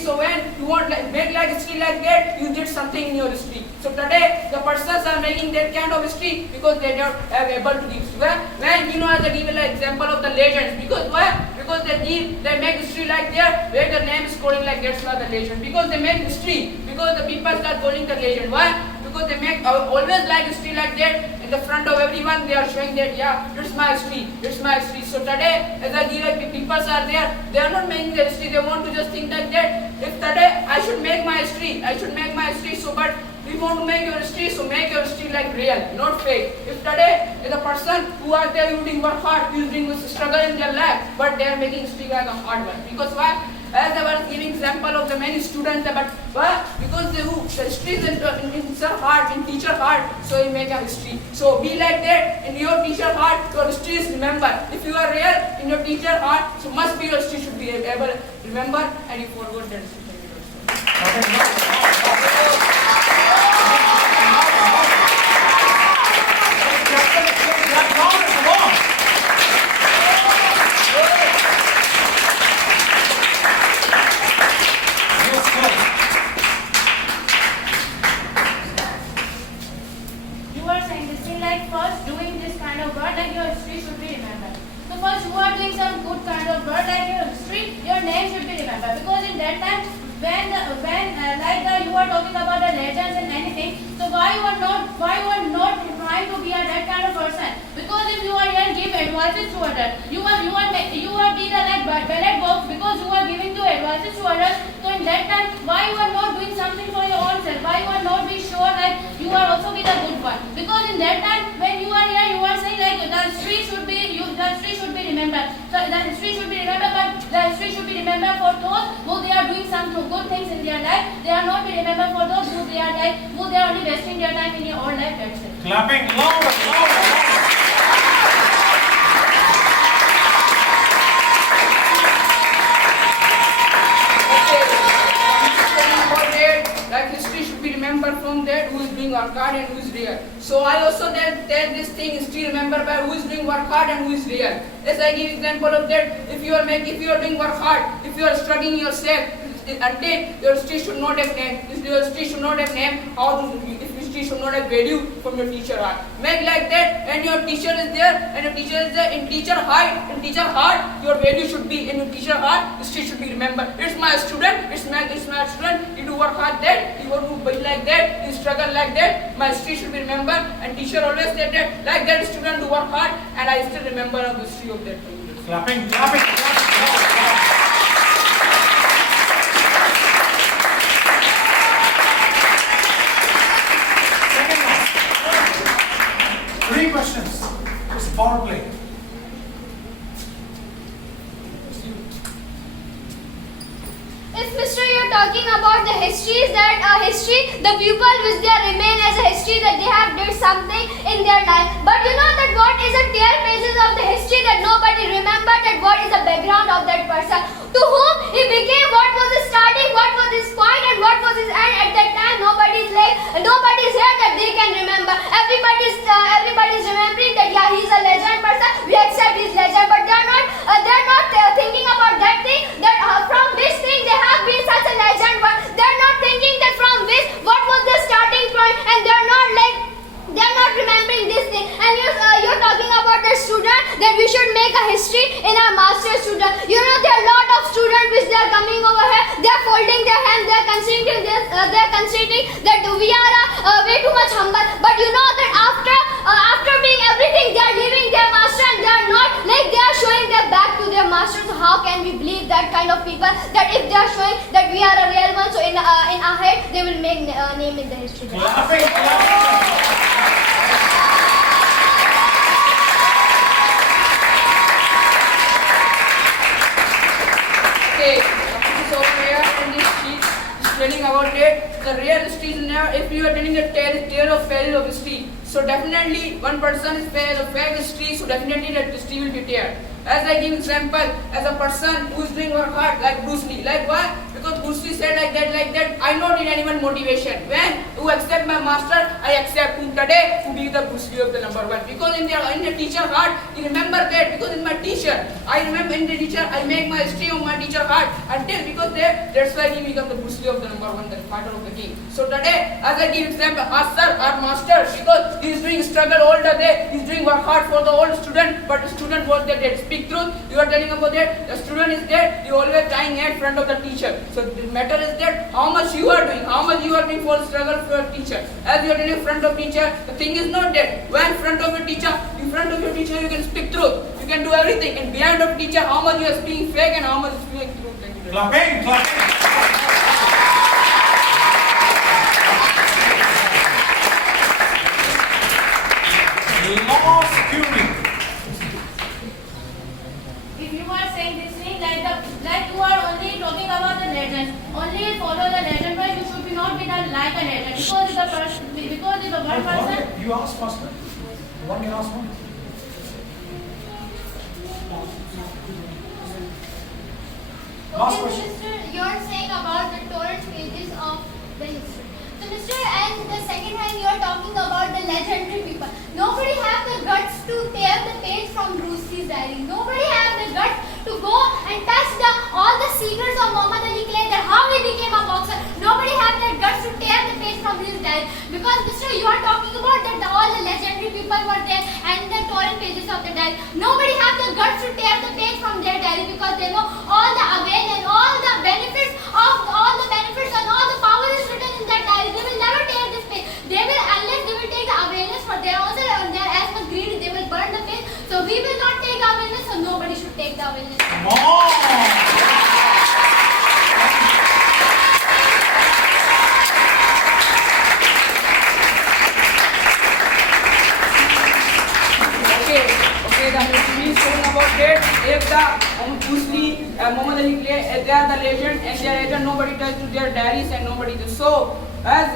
so when you want make like history like that, you did something in your history. So today the persons are making that kind of history because they are able to give. When you know, as I give an example of the legends, because why? Because they make history like that, where the name is calling like that's why the legend. Because they make history, because the people start calling the legend. Why? Because they make always like history like that. In the front of everyone, they are showing that, yeah, it's my history. So today, as I give like people are there, they are not making the history. They want to just think like that. If today I should make my history. So, but we want to make your history, so make your history like real, not fake. If today is a person who are there, who didn't work hard, who didn't struggle in their life, but they are making history like a hard one. Because why? As I was giving example of the many students, but why? Because the history is in sir heart, in teacher heart, so you make a history. So be like that in your teacher heart, your history is remembered. If you are real in your teacher heart, so must be your history should be able to remember, and you forgot that history. You are saying this thing like first doing this kind of word like your history should be remembered. So first you are doing some good kind of word like your history, your name should be remembered, because in that time when you are talking about the legends and anything, so why you are not trying to be that kind of person? Because if you are here and give advices to others, you are being like ballot box, because you are giving to advices to others. So in that time, why you are not doing something for your own self? Why you are not be sure that you are also be the good one? Because in that time when you are here, you are saying like the history should be remembered. So the history should be remembered, but the history should be remembered for those who they are doing some good things in their life. They are not be remembered for those who they are only wasting their time in your own life. That's it. Clapping louder. Like history should be remembered from that who is doing work hard and who is real. So I also tell this thing, history remembered by who is doing work hard and who is real. As I give example of that, if you are doing work hard, if you are studying yourself, until your history should not have name. If your history should not have name, if history should not have value from your teacher heart. Make like that, and your teacher is there, in teacher heart, your value should be in your teacher heart. History should be remembered. It's my student. It's my student. He do work hard that. He want to be like that. He struggle like that. My history should be remembered. And teacher always said that, like that student do work hard, and I still remember the history of that. Clapping. Three questions. It's power play. If Mr. You're talking about the histories that the people which they remain as a history that they have did something in their life. But you know that what is a clear pages of the history that nobody remember that what is the background of that person, to whom he became, what was his starting, what was his point, and what was his end. At that time, nobody's here that they can remember. Everybody's remembering that yeah, he's a legend person. We accept his legend, but they're not thinking about that thing, that from which thing they have been such a legend. But they're not thinking that from which what was the starting point, and they're not remembering this thing. And you're talking about the student that we should make a history in our master student. You know there are a lot of students which they are coming over here. They are folding their hands. They are considering this. They are considering that we are way too much humble. But you know that after being everything, they are leaving their master and they are not like they are showing their back to their master. So how can we believe that kind of people? That if they are showing that we are a real one, so in our head they will make name in the history. Clapping. Okay, so here in this sheet is telling about it. The real history is never, if you are telling the tale of history. So definitely one person is fair, the fair is tree, so definitely that this tree will be there. As I give example, as a person who is doing work hard like Bruce Lee. Like why? Because Bruce Lee said like that, I don't need anyone motivation. When you accept my master, I accept whom today to be the Bruce Lee of the number one. Because in the teacher heart, you remember that because in my teacher, I remember in the teacher, I make my history of my teacher heart until because that's why he become the Bruce Lee of the number one, the fighter of the king. So today, as I give example, our sir, our master, because he is doing struggle all the day, he is doing work hard for the old student, but the student was there, they speak truth, you are telling about that, the student is there, you always lying at front of the teacher. So the matter is that how much you are doing, how much you are doing for struggle for your teacher. As you are in front of teacher, the thing is not that. When in front of your teacher, you can speak truth, you can do everything, and behind of teacher, how much you are speaking fake and how much you are speaking truth. Thank you. Clapping, clapping. Law security. If you are saying this thing like you are only talking about the legend, only follow the legend, but you should be not be done like a legend because it's the one person. You ask first. One you ask one. Last Okay, question. Mr. You're saying about the torrent pages of the history. So, Mr. And the second time you're talking about the legendary people. Nobody have the guts to tear the page from Bruce Lee's diary. Nobody have the guts to go and touch all the secrets of Muhammad Ali Clay, that how he became a boxer. Nobody have the guts to tear the page from his diary. Because, Mr. You are talking about that all the legendary people were there and the torrent pages of the diary. Nobody have the guts to tear the page from their diary because they know all the avail and all the benefits and all the power is written in that diary. They will never tear this page. They will, unless they will take the awareness for their own and they are as much greedy, they will burn the page. So we will not take the awareness, so nobody should take the awareness. Come on. Okay, the history is talking about that. If the Bruce Lee, Muhammad Ali Clay, they are the legend and they are legend, nobody touches to their diaries and nobody does. So, as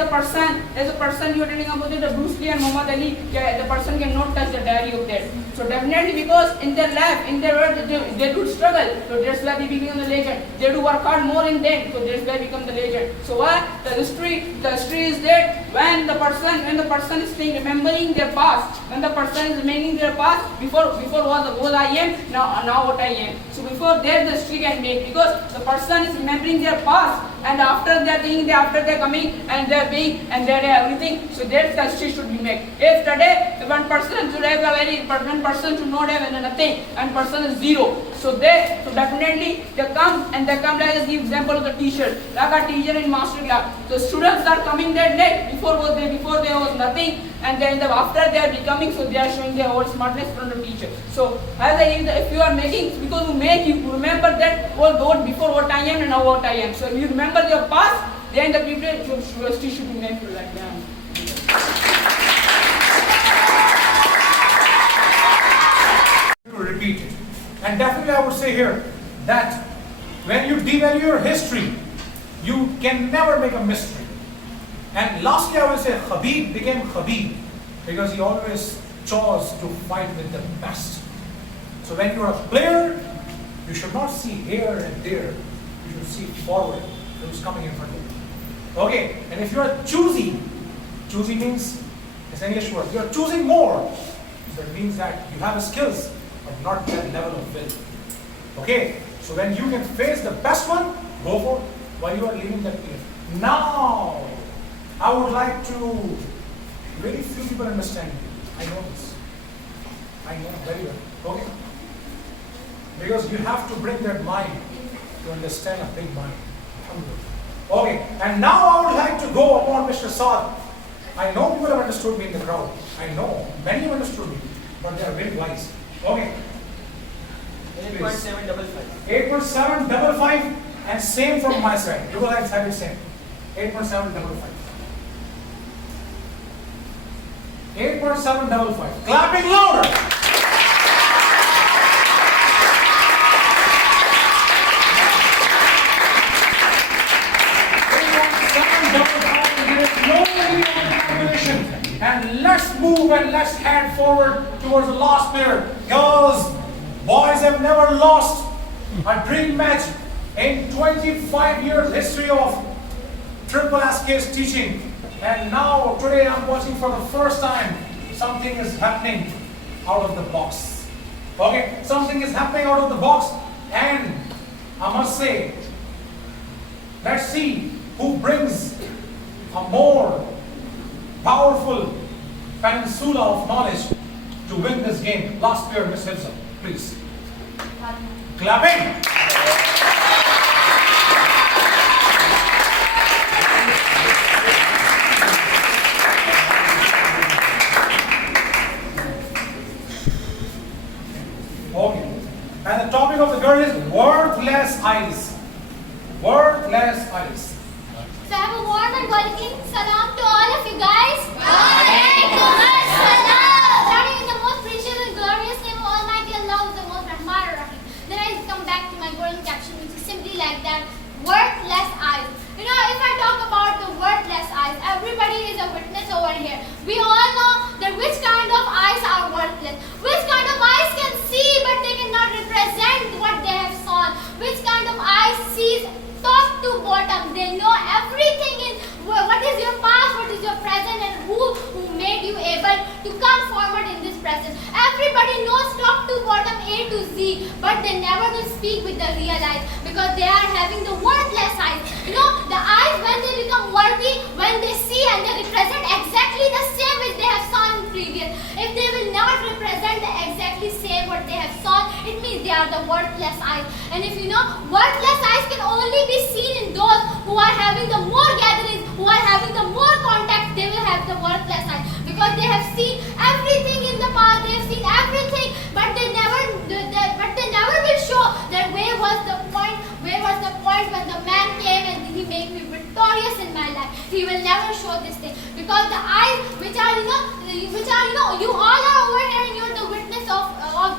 a person you are telling about it, the Bruce Lee and Muhammad Ali, the person cannot touch the diary of that. So definitely because in their life, in their world, they do struggle. So that's why they become the legend. They do work hard more in them. So that's why they become the legend. So what? The history is that when the person is remembering their past, when the person is remembering their past, before was I am, now what I am. So before that the history can make, because the person is remembering their past and after they are thinking, after they are coming and they are being and they are everything. So that the history should be made. If today the one person should have one person should not have nothing and person is zero. So definitely they come like I give example of the teacher, like a teacher in master class. The students are coming that day, before there was nothing, and then after they are becoming, so they are showing their whole smartness from the teacher. So as if you are making, because you remember that what before what I am and now what I am. So if you remember your past, then the people your history should be made like that. To repeat it. And definitely I would say here that when you devalue your history, you can never make a mystery. And lastly I will say Khabib became Khabib because he always chose to fight with the best. So when you are a player, you should not see here and there. You should see forward who's coming in front of you. Okay, and if you are choosy means, it's an English word, you are choosing more. So it means that you have skills, but not that level of will. Okay, so when you can face the best one, go for it while you are leaving that place. Now, I would like to, very few people understand me. I know this. I know very well. Okay? Because you have to bring that mind to understand a big mind. Okay, and now I would like to go upon Mr. Saad. I know people have understood me in the crowd. I know many have understood me, but they are very wise. Okay. 8.755. 8.755 and same from my side. You will have the same. 8.755. 8.755. Clapping louder. There is no easy calculation. And let's move and let's head forward towards the last period. Girls, boys have never lost a dream match in 25 years history of Triple SK's teaching. And now today I'm watching for the first time something is happening out of the box. Okay, something is happening out of the box, and I must say, let's see who brings a more powerful peninsula of knowledge to win this game. Last period, Miss Hilsa, please. Clapping. Okay. And the topic of the girl is worthless eyes. Worthless eyes. So I have a warm and welcoming salam to all of you guys. Starting in the most precious and glorious name of Almighty Allah, who is the most Rahman Rahim. Then I come back to my golden caption, which is simply like that: worthless eyes. You know, if I talk about the worthless eyes, everybody is a witness over here. We all know that which kind of eyes are worthless, which kind of eyes can see but they cannot represent what they have saw, which kind of eyes sees top to bottom. They know everything in what is your past, what is your present, and who made you able to come forward in this present. Everybody knows top to bottom, A to Z, but they never will speak with the real eyes because they are having the worthless eyes. You know, the eyes when they become worthy, when they see and they represent exactly the same which they have saw in previous. If they will not represent the exactly same what they have saw, it means they are the worthless eyes. And if you know, worthless eyes can only be seen in those who are having the more gatherings, who are having the more contacts, they will have the worthless eyes because they have seen everything in the past, they have seen everything, but they never will show that where was the point when the man came and he made me victorious in my life. He will never show this thing because the eyes which are you all are over here and you're the witness of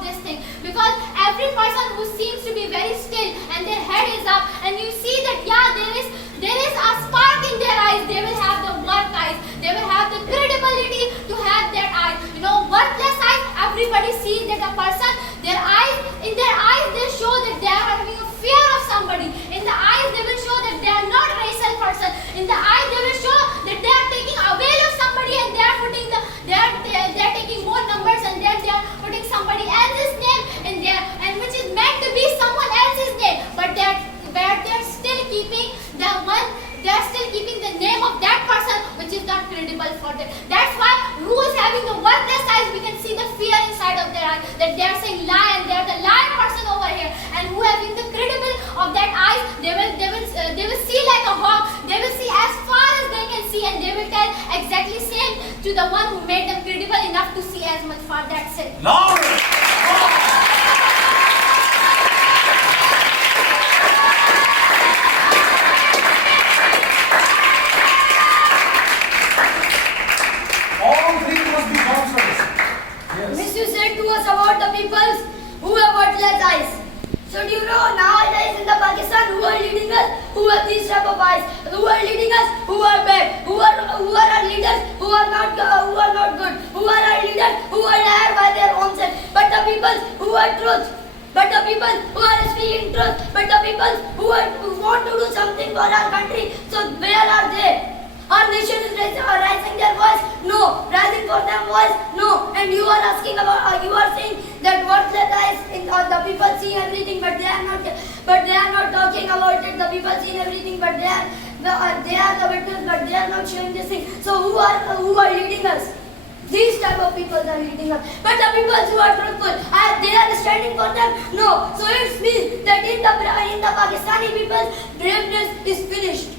this thing, because every person who seems to be very still and their head is up and you see that there is a spark in their eyes, they will have the work eyes, they will have the credibility to have their eyes. You know, worthless eyes, everybody sees that a person, in their eyes they show that they are having a fear of somebody. In the eyes they will show that they are not a racial person. In the eyes they will show that they are taking avail of somebody and they are taking more numbers and they are putting somebody else's name in there, and which is meant to be someone else's name, but they are still keeping the name of that person which is not credible for them. That's why who is having the worthless eyes, we can see the fear inside of their eyes, that they are saying lie and they are the liar person over here. And who having the credible of that eyes, they will see like a hawk, they will see as far as they can see, and they will tell exactly same to the one who made them credible enough to see as much far. That's it. Miss, you said to us about the peoples who have worthless eyes. So do you know nowadays in the Pakistan who are leading us, who have these type of eyes, who are leading us, who are bad, who are our leaders, who are not good, who are our leaders, who are liar by their own self, but the people who are truth, but the people who are speaking truth, but the people who want to do something for our country. So where are they? Our nation is rising their voice? No. Rising for them voice? No. And you are asking about, you are saying that worthless eyes, the people see everything, but they are not talking about it. The people see everything, but they are the witness, but they are not showing this thing. So who are leading us? These type of people are leading us. But the people who are truthful, they are standing for them? No. So it means that in the Pakistani people, braveness is finished.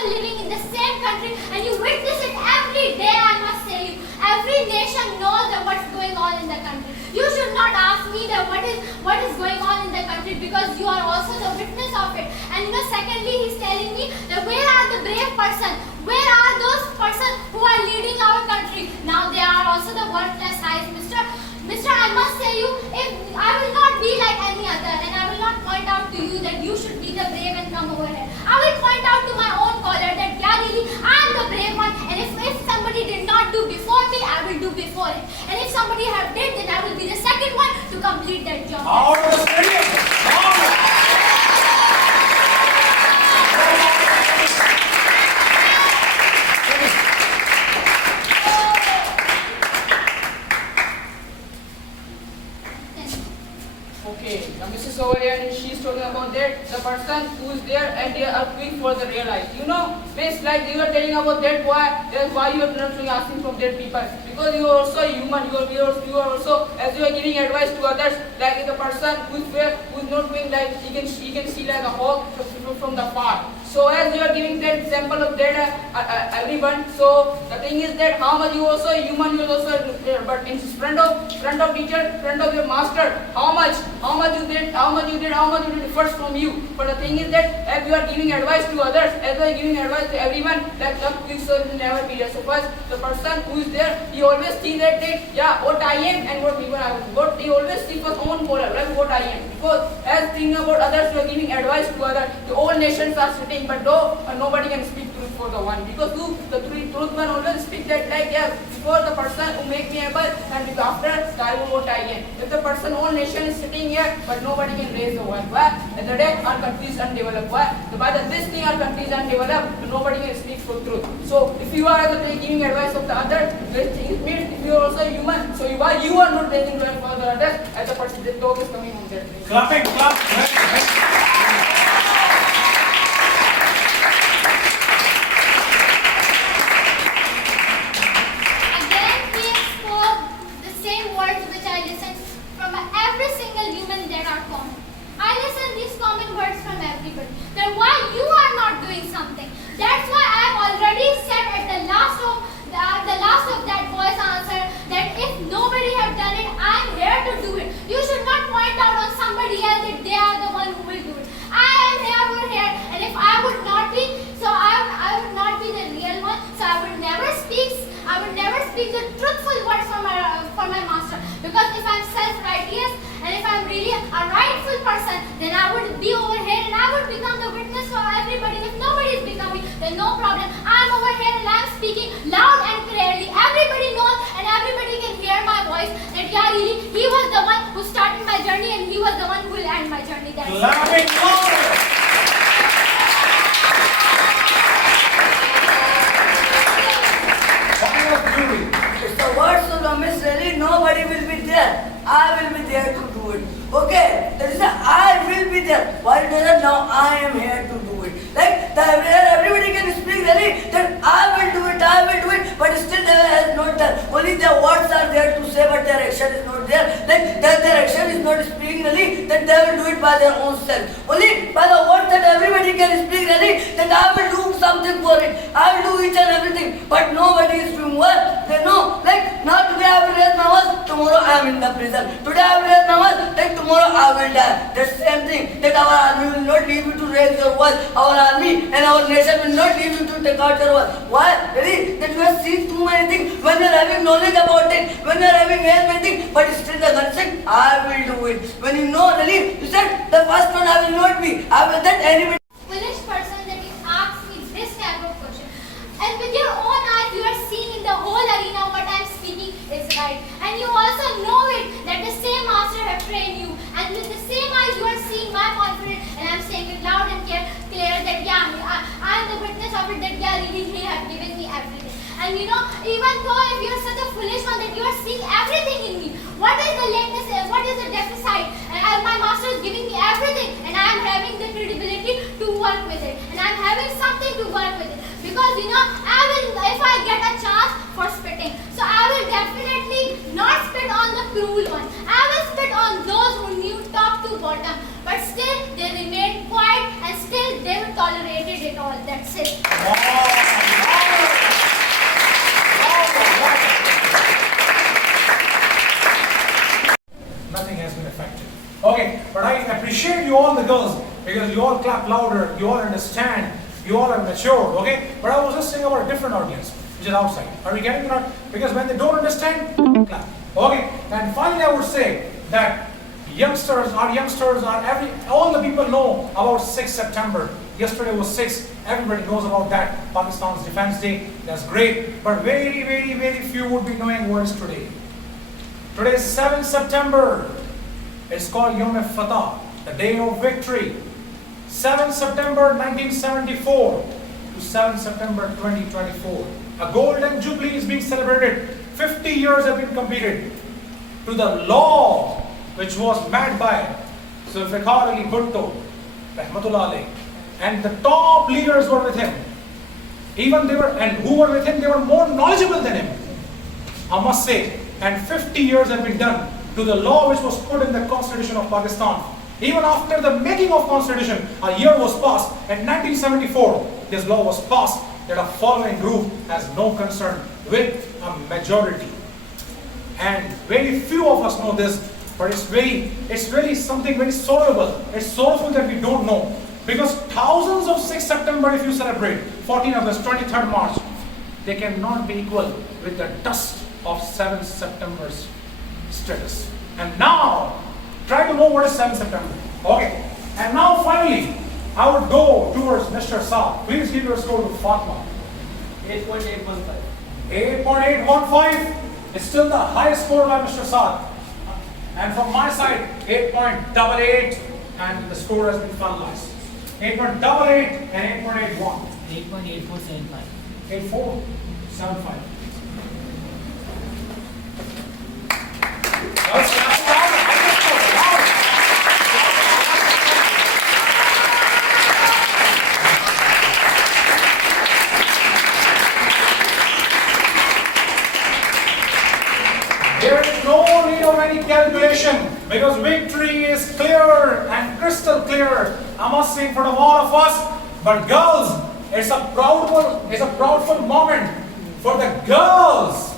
Living in the same country and you witness it every day, I must say you. Every nation knows that what's going on in the country. You should not ask me that what is going on in the country, because you are also the witness of it. And you know, secondly, he's telling me that where are the brave person? Where are those persons who are leading our country? Now they are also the worthless eyes, Mister, I must say you, if I will not be like any other, and I will not point out to you that you should be the brave and come over here. I will point out to my own collar that, yeah, really, I somebody have did, then I will be the second one to complete that job. Out of the stadium. Out. Okay, now Mrs. over here and she's talking about that the person who is there and they are quick for the real life. You know, based like you are telling about that why you are not asking from that people, because you are also human. You are also, as you are giving advice to others, like the person who is not doing like he can see like a hawk from the far. So as you are giving that example of that everyone, so the thing is that how much you also human, you also but in front of teacher, front of your master, how much you did first from you. But the thing is that as you are giving advice to others, as you are giving advice to everyone, that luck will never be there. So first the person who is there, he always see that yeah, what I am and what people are. What he always see for own polar, like what I am. Because as thinking about others, you are giving advice to others. The whole nations are sitting, but nobody can speak truth for the one. Because the truth one always speak that like yeah, before the person who make me able and after I will what I am. If the person whole nation is sitting here, but nobody can raise the one. Why? At the day our country is undeveloped. Why? By this thing our country is undeveloped, nobody can speak for truth. So if you are giving advice of the other, it means if you are also human. So why you are not raising the for the others, as the person the dog is coming on there. Clapping, clap. Again, he spoke the same words which I listened from every single human that are common. I listen these common words from everybody. Then why you are not doing something? That's why I have already said at the last of that boy's answer that if nobody have done it, I am here to do it. You should not point out on somebody else that they are the one who will do it. I am here, and if I would not be, so I would not be the real one. So I would never speak the truthful words for my master. Because if I'm self-righteous and if I'm really a rightful person, then I would be over here and I would become the witness for everybody. If nobody is becoming, then no problem. I'm over here and I'm speaking loud and clearly. Everybody knows and everybody can hear my voice that yeah, really, he was the one who started my journey and he was the one who will end my journey. That's it. Clapping louder. It's the words of the Miss Really, nobody will be there. I will be there to do it. Okay, that is the I will be there. Why does it now I am here to do it? Like everybody can speak really that I will do it, but still they has not done. Only their words are there to say, but their action is not there. Like that their action is not speaking really, that they will do it by their own self. Only by the words that everybody can speak really, that I will do something for it. I will do each and everything, but nobody is doing what? They know. Like now today I will raise my voice, tomorrow I am in the prison. Today I will raise my voice, like tomorrow I will die. That's the same thing. That our army will not leave you to raise your voice. Our army and our nation will not leave you to take out your voice. Why? Really? That you have seen too many things. When you are having knowledge about it, when you are having everything, but still the gun said, I will do it. When you know really, you said the first one I will not be. I will that anybody. Foolish person that you ask me this type of question. And with your own eyes, you are seeing in the whole arena what I am speaking is right. And you also know it that the same master have trained you. And with the same eyes, you are seeing my confidence. And I am saying it loud and clear that yeah, I am the witness of it that yeah, really he have given me everything. And you know, even though if you are such a foolish one that you are seeing everything in me, what is the latest, what is the deficit? And my master is giving me everything, and I am having the credibility to work with it, and I am having something to work with it. Because you know, I will, if I get a chance for spitting, so I will definitely not spit on the cruel one. I will spit on those who knew top to bottom, but still they remained quiet, and still they tolerated it all. That's it. Nothing has been affected. Okay, but I appreciate you all the girls because you all clap louder, you all understand, you all are mature, okay? But I was just saying about a different audience, which is outside. Are we getting it or not? Because when they don't understand, clap. Okay, and finally I would say that our youngsters are all the people know about 6th September. Yesterday was 6th. Everybody knows about that. Pakistan's Defense Day. That's great. But very, very, very few would be knowing what is today. Today is 7th September. It's called Yom Fatah, the day of victory. 7th September 1974 to 7th September 2024. A golden jubilee is being celebrated. 50 years have been completed to the law which was made by Zulfikar Ali Bhutto, Rahmatullah alayh. And the top leaders were with him. Even they were, and who were with him, they were more knowledgeable than him, I must say. And 50 years have been done to the law which was put in the Constitution of Pakistan. Even after the making of Constitution, a year was passed. In 1974, this law was passed that a following group has no concern with a majority. And very few of us know this, but it's really something very sorrowful. It's sorrowful that we don't know. Because thousands of 6th September, if you celebrate, 14 August, 23rd March, they cannot be equal with the dust of 7th September's status. And now, try to know what is 7th September. Okay. And now finally, I would go towards Mr. Saad. Please give your score to Fatma. 8.815. 8.815 is still the highest score by Mr. Saad. And from my side, 8.88, and the score has been finalized. 8.88 and 8.81. 8.8475. 8475. There is no need of any calculation because victory is clear and crystal clear. I must say in front of all of us. But girls, it's a proudful moment for the girls.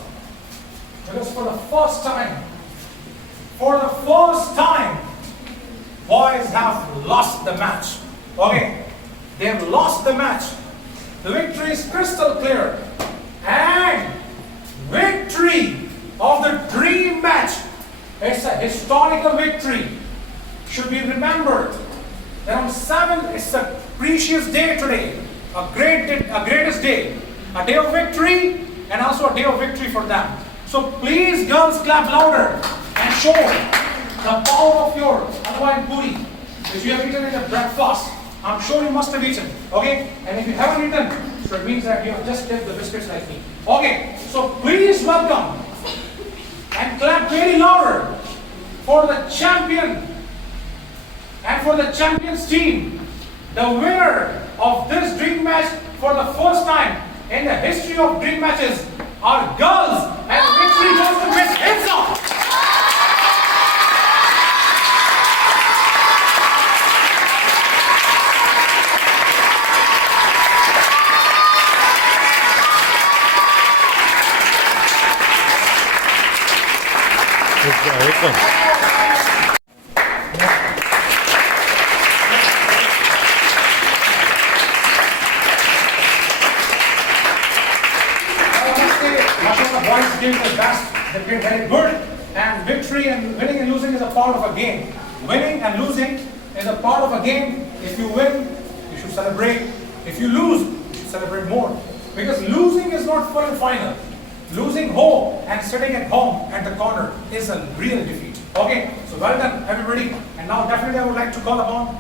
Because for the first time, boys have lost the match. Okay, they have lost the match. The victory is crystal clear. And victory of the dream match. It's a historical victory. Should be remembered. That on 7th, it's a precious day today. A greatest day. A day of victory and also a day of victory for them. So please girls clap louder and show the power of your halwa and puri which you have eaten in the breakfast. I'm sure you must have eaten. Okay? And if you haven't eaten, so it means that you have just dipped the biscuits like me. Okay? So please welcome and clap very louder for the champion and for the champions team, the winner of this dream match for the first time in the history of dream matches are girls, and victory goes to Miss Hifza. Boys did the best, they did very good, and victory and winning and losing is a part of a game. Winning and losing is a part of a game. If you win, you should celebrate. If you lose, you should celebrate more. Because losing is not full and final. Losing home and sitting at home at the corner is a real defeat. Okay, so well done everybody. And now definitely I would like to call upon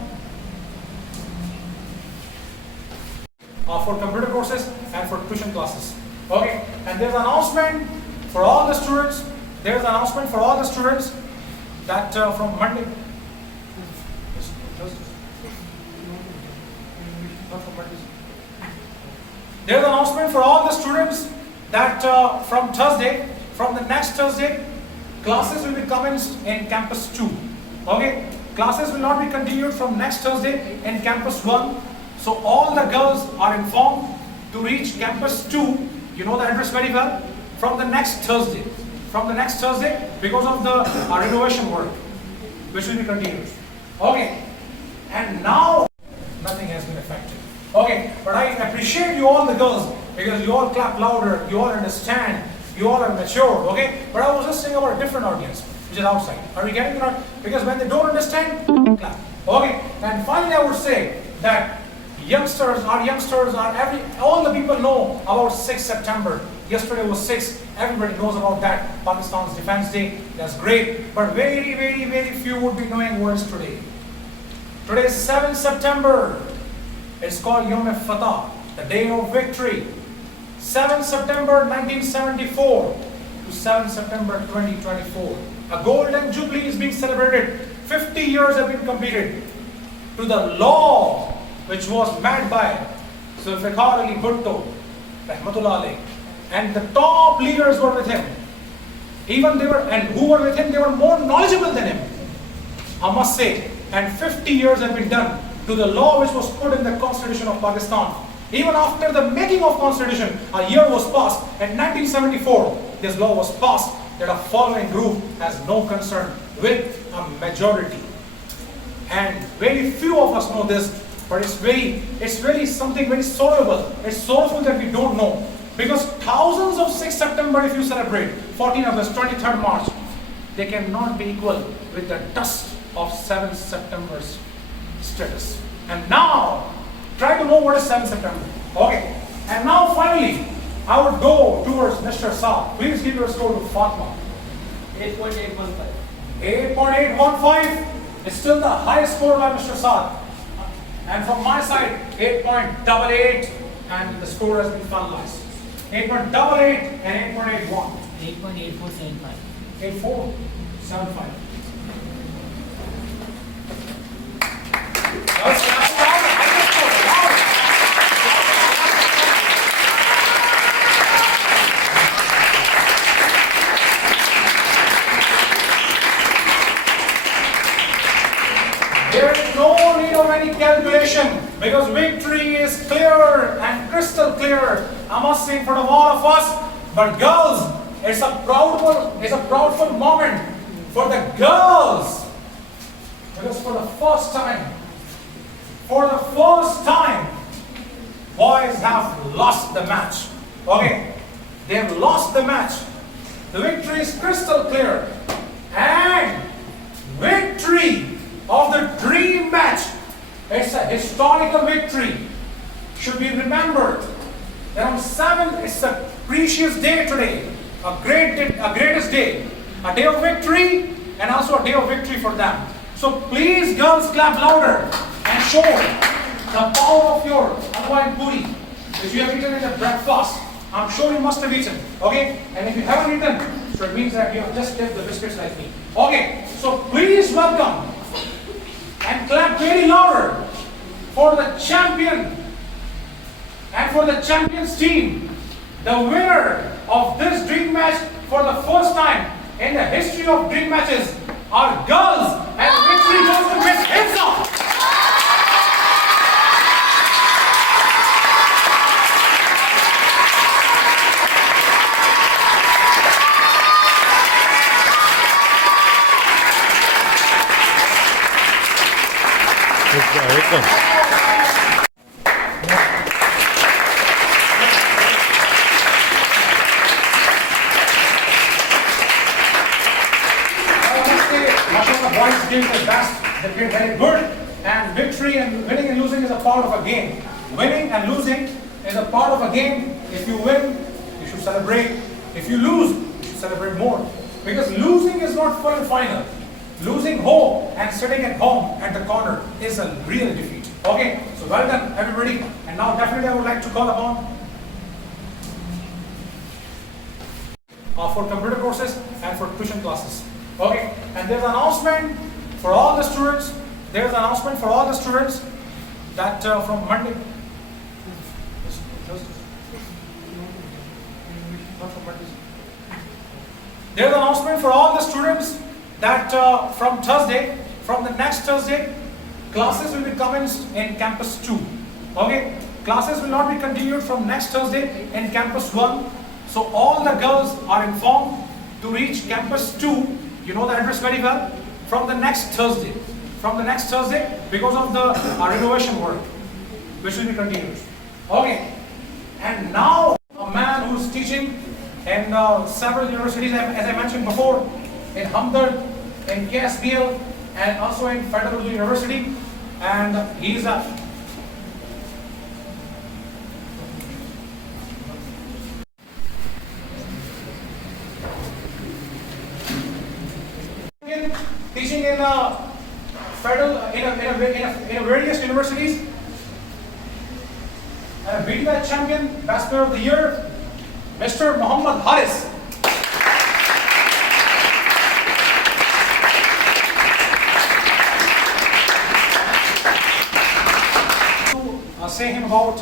for computer courses and for tuition classes. Okay, and there's an announcement for all the students. There's an announcement for all the students that from Monday. There's an announcement for all the students that from Thursday, from the next Thursday, classes will be commenced in Campus 2. Okay, classes will not be continued from next Thursday in Campus 1. So all the girls are informed to reach Campus 2. You know the address very well. From the next Thursday. From the next Thursday because of the renovation work which will be continued. Okay. And now nothing has been affected. Okay. But I appreciate you all the girls because you all clap louder, you all understand, you all are mature. Okay. But I was just saying about a different audience which is outside. Are we getting it right? Because when they don't understand, clap. Okay. And finally I would say that youngsters, all the people know about 6th September. Yesterday was 6. Everybody knows about that. Pakistan's Defense Day. That's great. But very, very, very few would be knowing what is today. Today is 7th September. It's called Yom Fatah, the day of victory. 7th September 1974 to 7th September 2024. A golden jubilee is being celebrated. 50 years have been completed to the law which was made by Zulfikar Ali Bhutto, Rahmatullah alayh. And the top leaders were with him. Even they were, and who were with him, they were more knowledgeable than him, I must say. And 50 years have been done to the law which was put in the Constitution of Pakistan. Even after the making of Constitution, a year was passed. In 1974, this law was passed that a following group has no concern with a majority. And very few of us know this, but it's really something very sorrowful. It's sorrowful that we don't know. Because thousands of 6th September, if you celebrate, 14 August, 23rd March, they cannot be equal with the dust of 7th September's status. And now, try to know what is 7th September. Okay. And now finally, I would go towards Mr. Saad. Please give your score to Fatma. 8.815. 8.815 is still the highest score by Mr. Saad. And from my side, 8.88, and the score has been finalized. 8.88 and 8.81. 8.8475. 8475. Let's start. There is no need of any calculation because victory is clear and crystal clear. I must say in front of all of us. But girls, it's a proudful moment for the girls because for the first time, boys have lost the match. Okay, they have lost the match. The victory is crystal clear, and victory of the dream match. It's a historical victory. Should be remembered. That on 7th, it's a precious day today. A greatest day. A day of victory and also a day of victory for them. So please girls clap louder and show the power of your halwa and puri which you have eaten in the breakfast. I'm sure you must have eaten. Okay? And if you haven't eaten, so it means that you have just left the biscuits like me. Okay? So please welcome and clap very louder for the champion and for the champions team, the winner of this dream match for the first time in the history of dream matches are girls, and victory goes to Miss Hifza. Boys did the best, they did very good, and victory and winning and losing is a part of a game. Winning and losing is a part of a game. If you win, you should celebrate. If you lose, you should celebrate more. Because losing is not full and final. Losing home and sitting at home at the corner is a real defeat. Okay, so well done everybody. And now definitely I would like to call upon for computer courses and for tuition classes. Okay, and there's an announcement for all the students. There's an announcement for all the students that from Monday. There's an announcement for all the students that from the next Thursday, classes will be commenced in Campus 2. Okay, classes will not be continued from next Thursday in Campus 1. So all the girls are informed to reach Campus 2. You know the address very well. From the next Thursday. Because of the renovation work, which will be continued. Okay. And now a man who is teaching in several universities, as I mentioned before, in Hamdard, in KSBL, and also in Federal University, and he is a teaching in federal, in various universities. And being that champion, best player of the year, Mr. Muhammad Haris. To say him about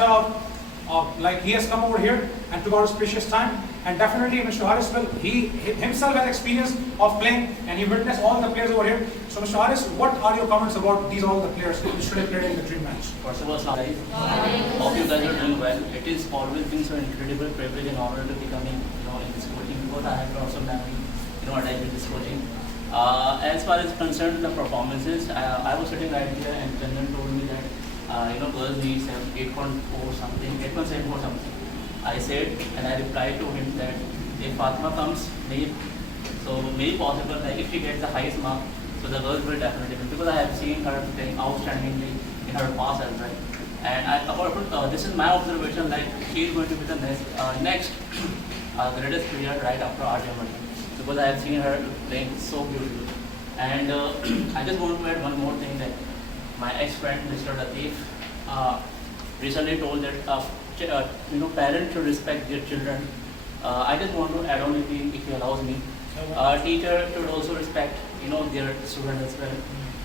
like he has come over here and took out his precious time, and definitely Mr. Haris will, he himself has experience of playing and he witnessed all the players over here. So Mr. Haris, what are your comments about these all the players who should have played in the dream match? First of all, guys, hope you guys are doing well. It is always been so incredible privilege and honor to be coming, in this coaching, because I have lots of memory, attached with this coaching. As far as concerned the performances, I was sitting right here and Chandan told me that girls need 8.4 something, 8.74 something. I said, and I replied to him that if Fatima comes, maybe possible, like if she gets the highest mark, so the girls will definitely win, because I have seen her playing outstandingly in her past as well. And this is my observation, like she is going to be the next greatest player right after Arya Murray, because I have seen her playing so beautifully. And I just want to add one more thing, that my ex-friend Mr. Latif recently told that parents should respect their children. I just want to add on, if he allows me. Teacher should also respect their students as well,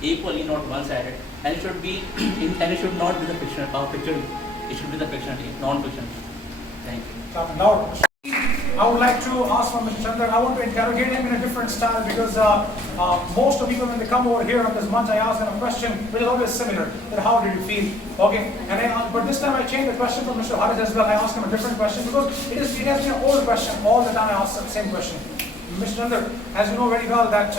equally, not one-sided. And it should be and it should not be the fiction picture. It should be the fiction, non-fiction. Thank you. Now, I would like to ask from Mr. Chandra, I want to interrogate him in a different style, because most of people when they come over here on this month, I ask them a question which is always similar, that how did you feel? Okay, and but this time I changed the question from Mr. Haris as well. I asked him a different question, because it has been an old question. All the time I ask the same question. Mr. Chandra, as you know very well that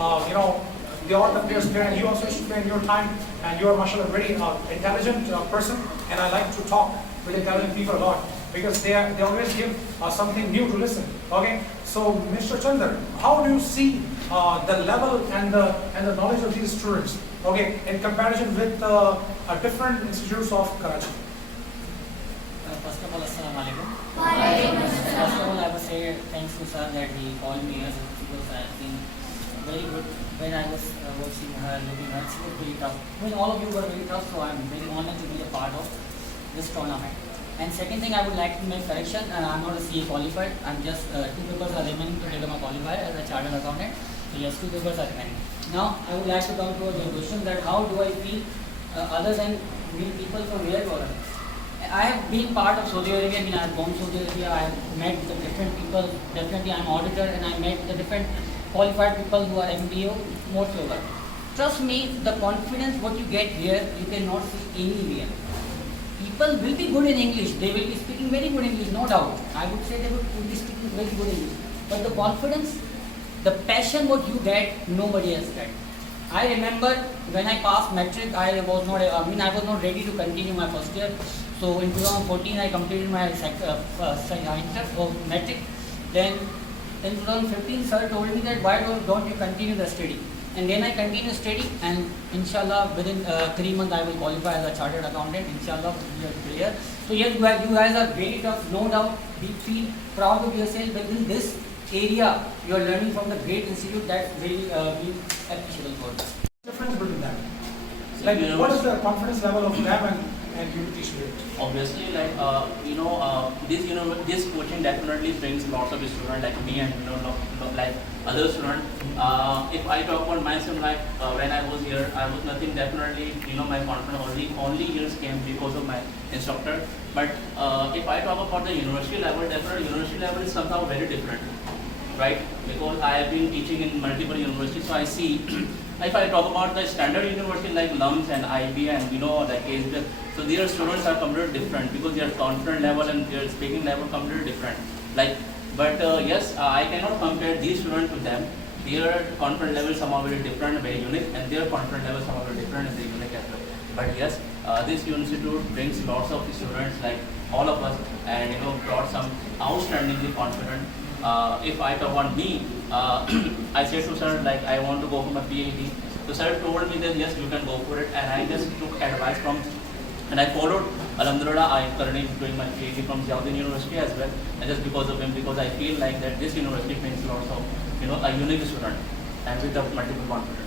all the players play, and you also used to play in your time, and you are, mashallah, a very intelligent person, and I like to talk with intelligent people a lot, because they always give something new to listen. Okay, so Mr. Chandra, how do you see the level and the knowledge of these students? Okay, in comparison with different institutes of Karachi. First of all, Assalamu alaikum. First of all, I would say thanks to sir that he called me here, because I have been very good when I was watching her, living her. She was very tough. All of you were very tough, so I'm very honored to be a part of this tournament. And second thing, I would like to make correction. I'm not a CA qualified. I'm just 2 papers are remaining to become a qualifier as a chartered accountant. So yes, 2 papers are remaining. Now, I would like to come to your question that how do I feel other than meet people from here to other. I have been part of Saudi Arabia. I mean, I have gone to Saudi Arabia. I have met the different people. Definitely, I'm auditor, and I met the different qualified people who are MBO, more over. Trust me, the confidence what you get here, you cannot see anywhere. People will be good in English. They will be speaking very good English, no doubt. I would say they would be speaking very good English. But the confidence, the passion what you get, nobody else get. I remember when I passed metric, I was not ready to continue my first year. So in 2014, I completed my metric. Then in 2015, sir told me that why don't you continue the study? And then I continue study, and inshallah within 3 months I will qualify as a chartered accountant. Inshallah, we are clear. So yes, you guys are very tough, no doubt. We feel proud of yourself, but in this area you are learning from the great institute that really be appreciable for us. Difference between them. Like, what is the confidence level of them and you teach it? Obviously, like this coaching definitely brings lots of students like me, and like other students. If I talk about myself, like when I was here, I was nothing. Definitely, my confidence only years came because of my instructor. But if I talk about the university level, definitely university level is somehow very different, right? Because I have been teaching in multiple universities, so I see. If I talk about the standard university like LUMS and IB and like ASB, so their students are completely different because their confidence level and their speaking level completely different. But yes, I cannot compare these students to them. Their confidence level is somehow very different, very unique, and their confidence level is somehow very different and very unique as well. But yes, this institute brings lots of students like all of us, and brought some outstandingly confident. If I talk about me, I said to sir, like, I want to go for my PhD. So sir told me that yes, you can go for it, and I just took advice from, and I followed. Alhamdulillah, I am currently doing my PhD from Ziauddin University as well, and just because of him, because I feel like that this university brings lots of, a unique student, and with the multiple confidence.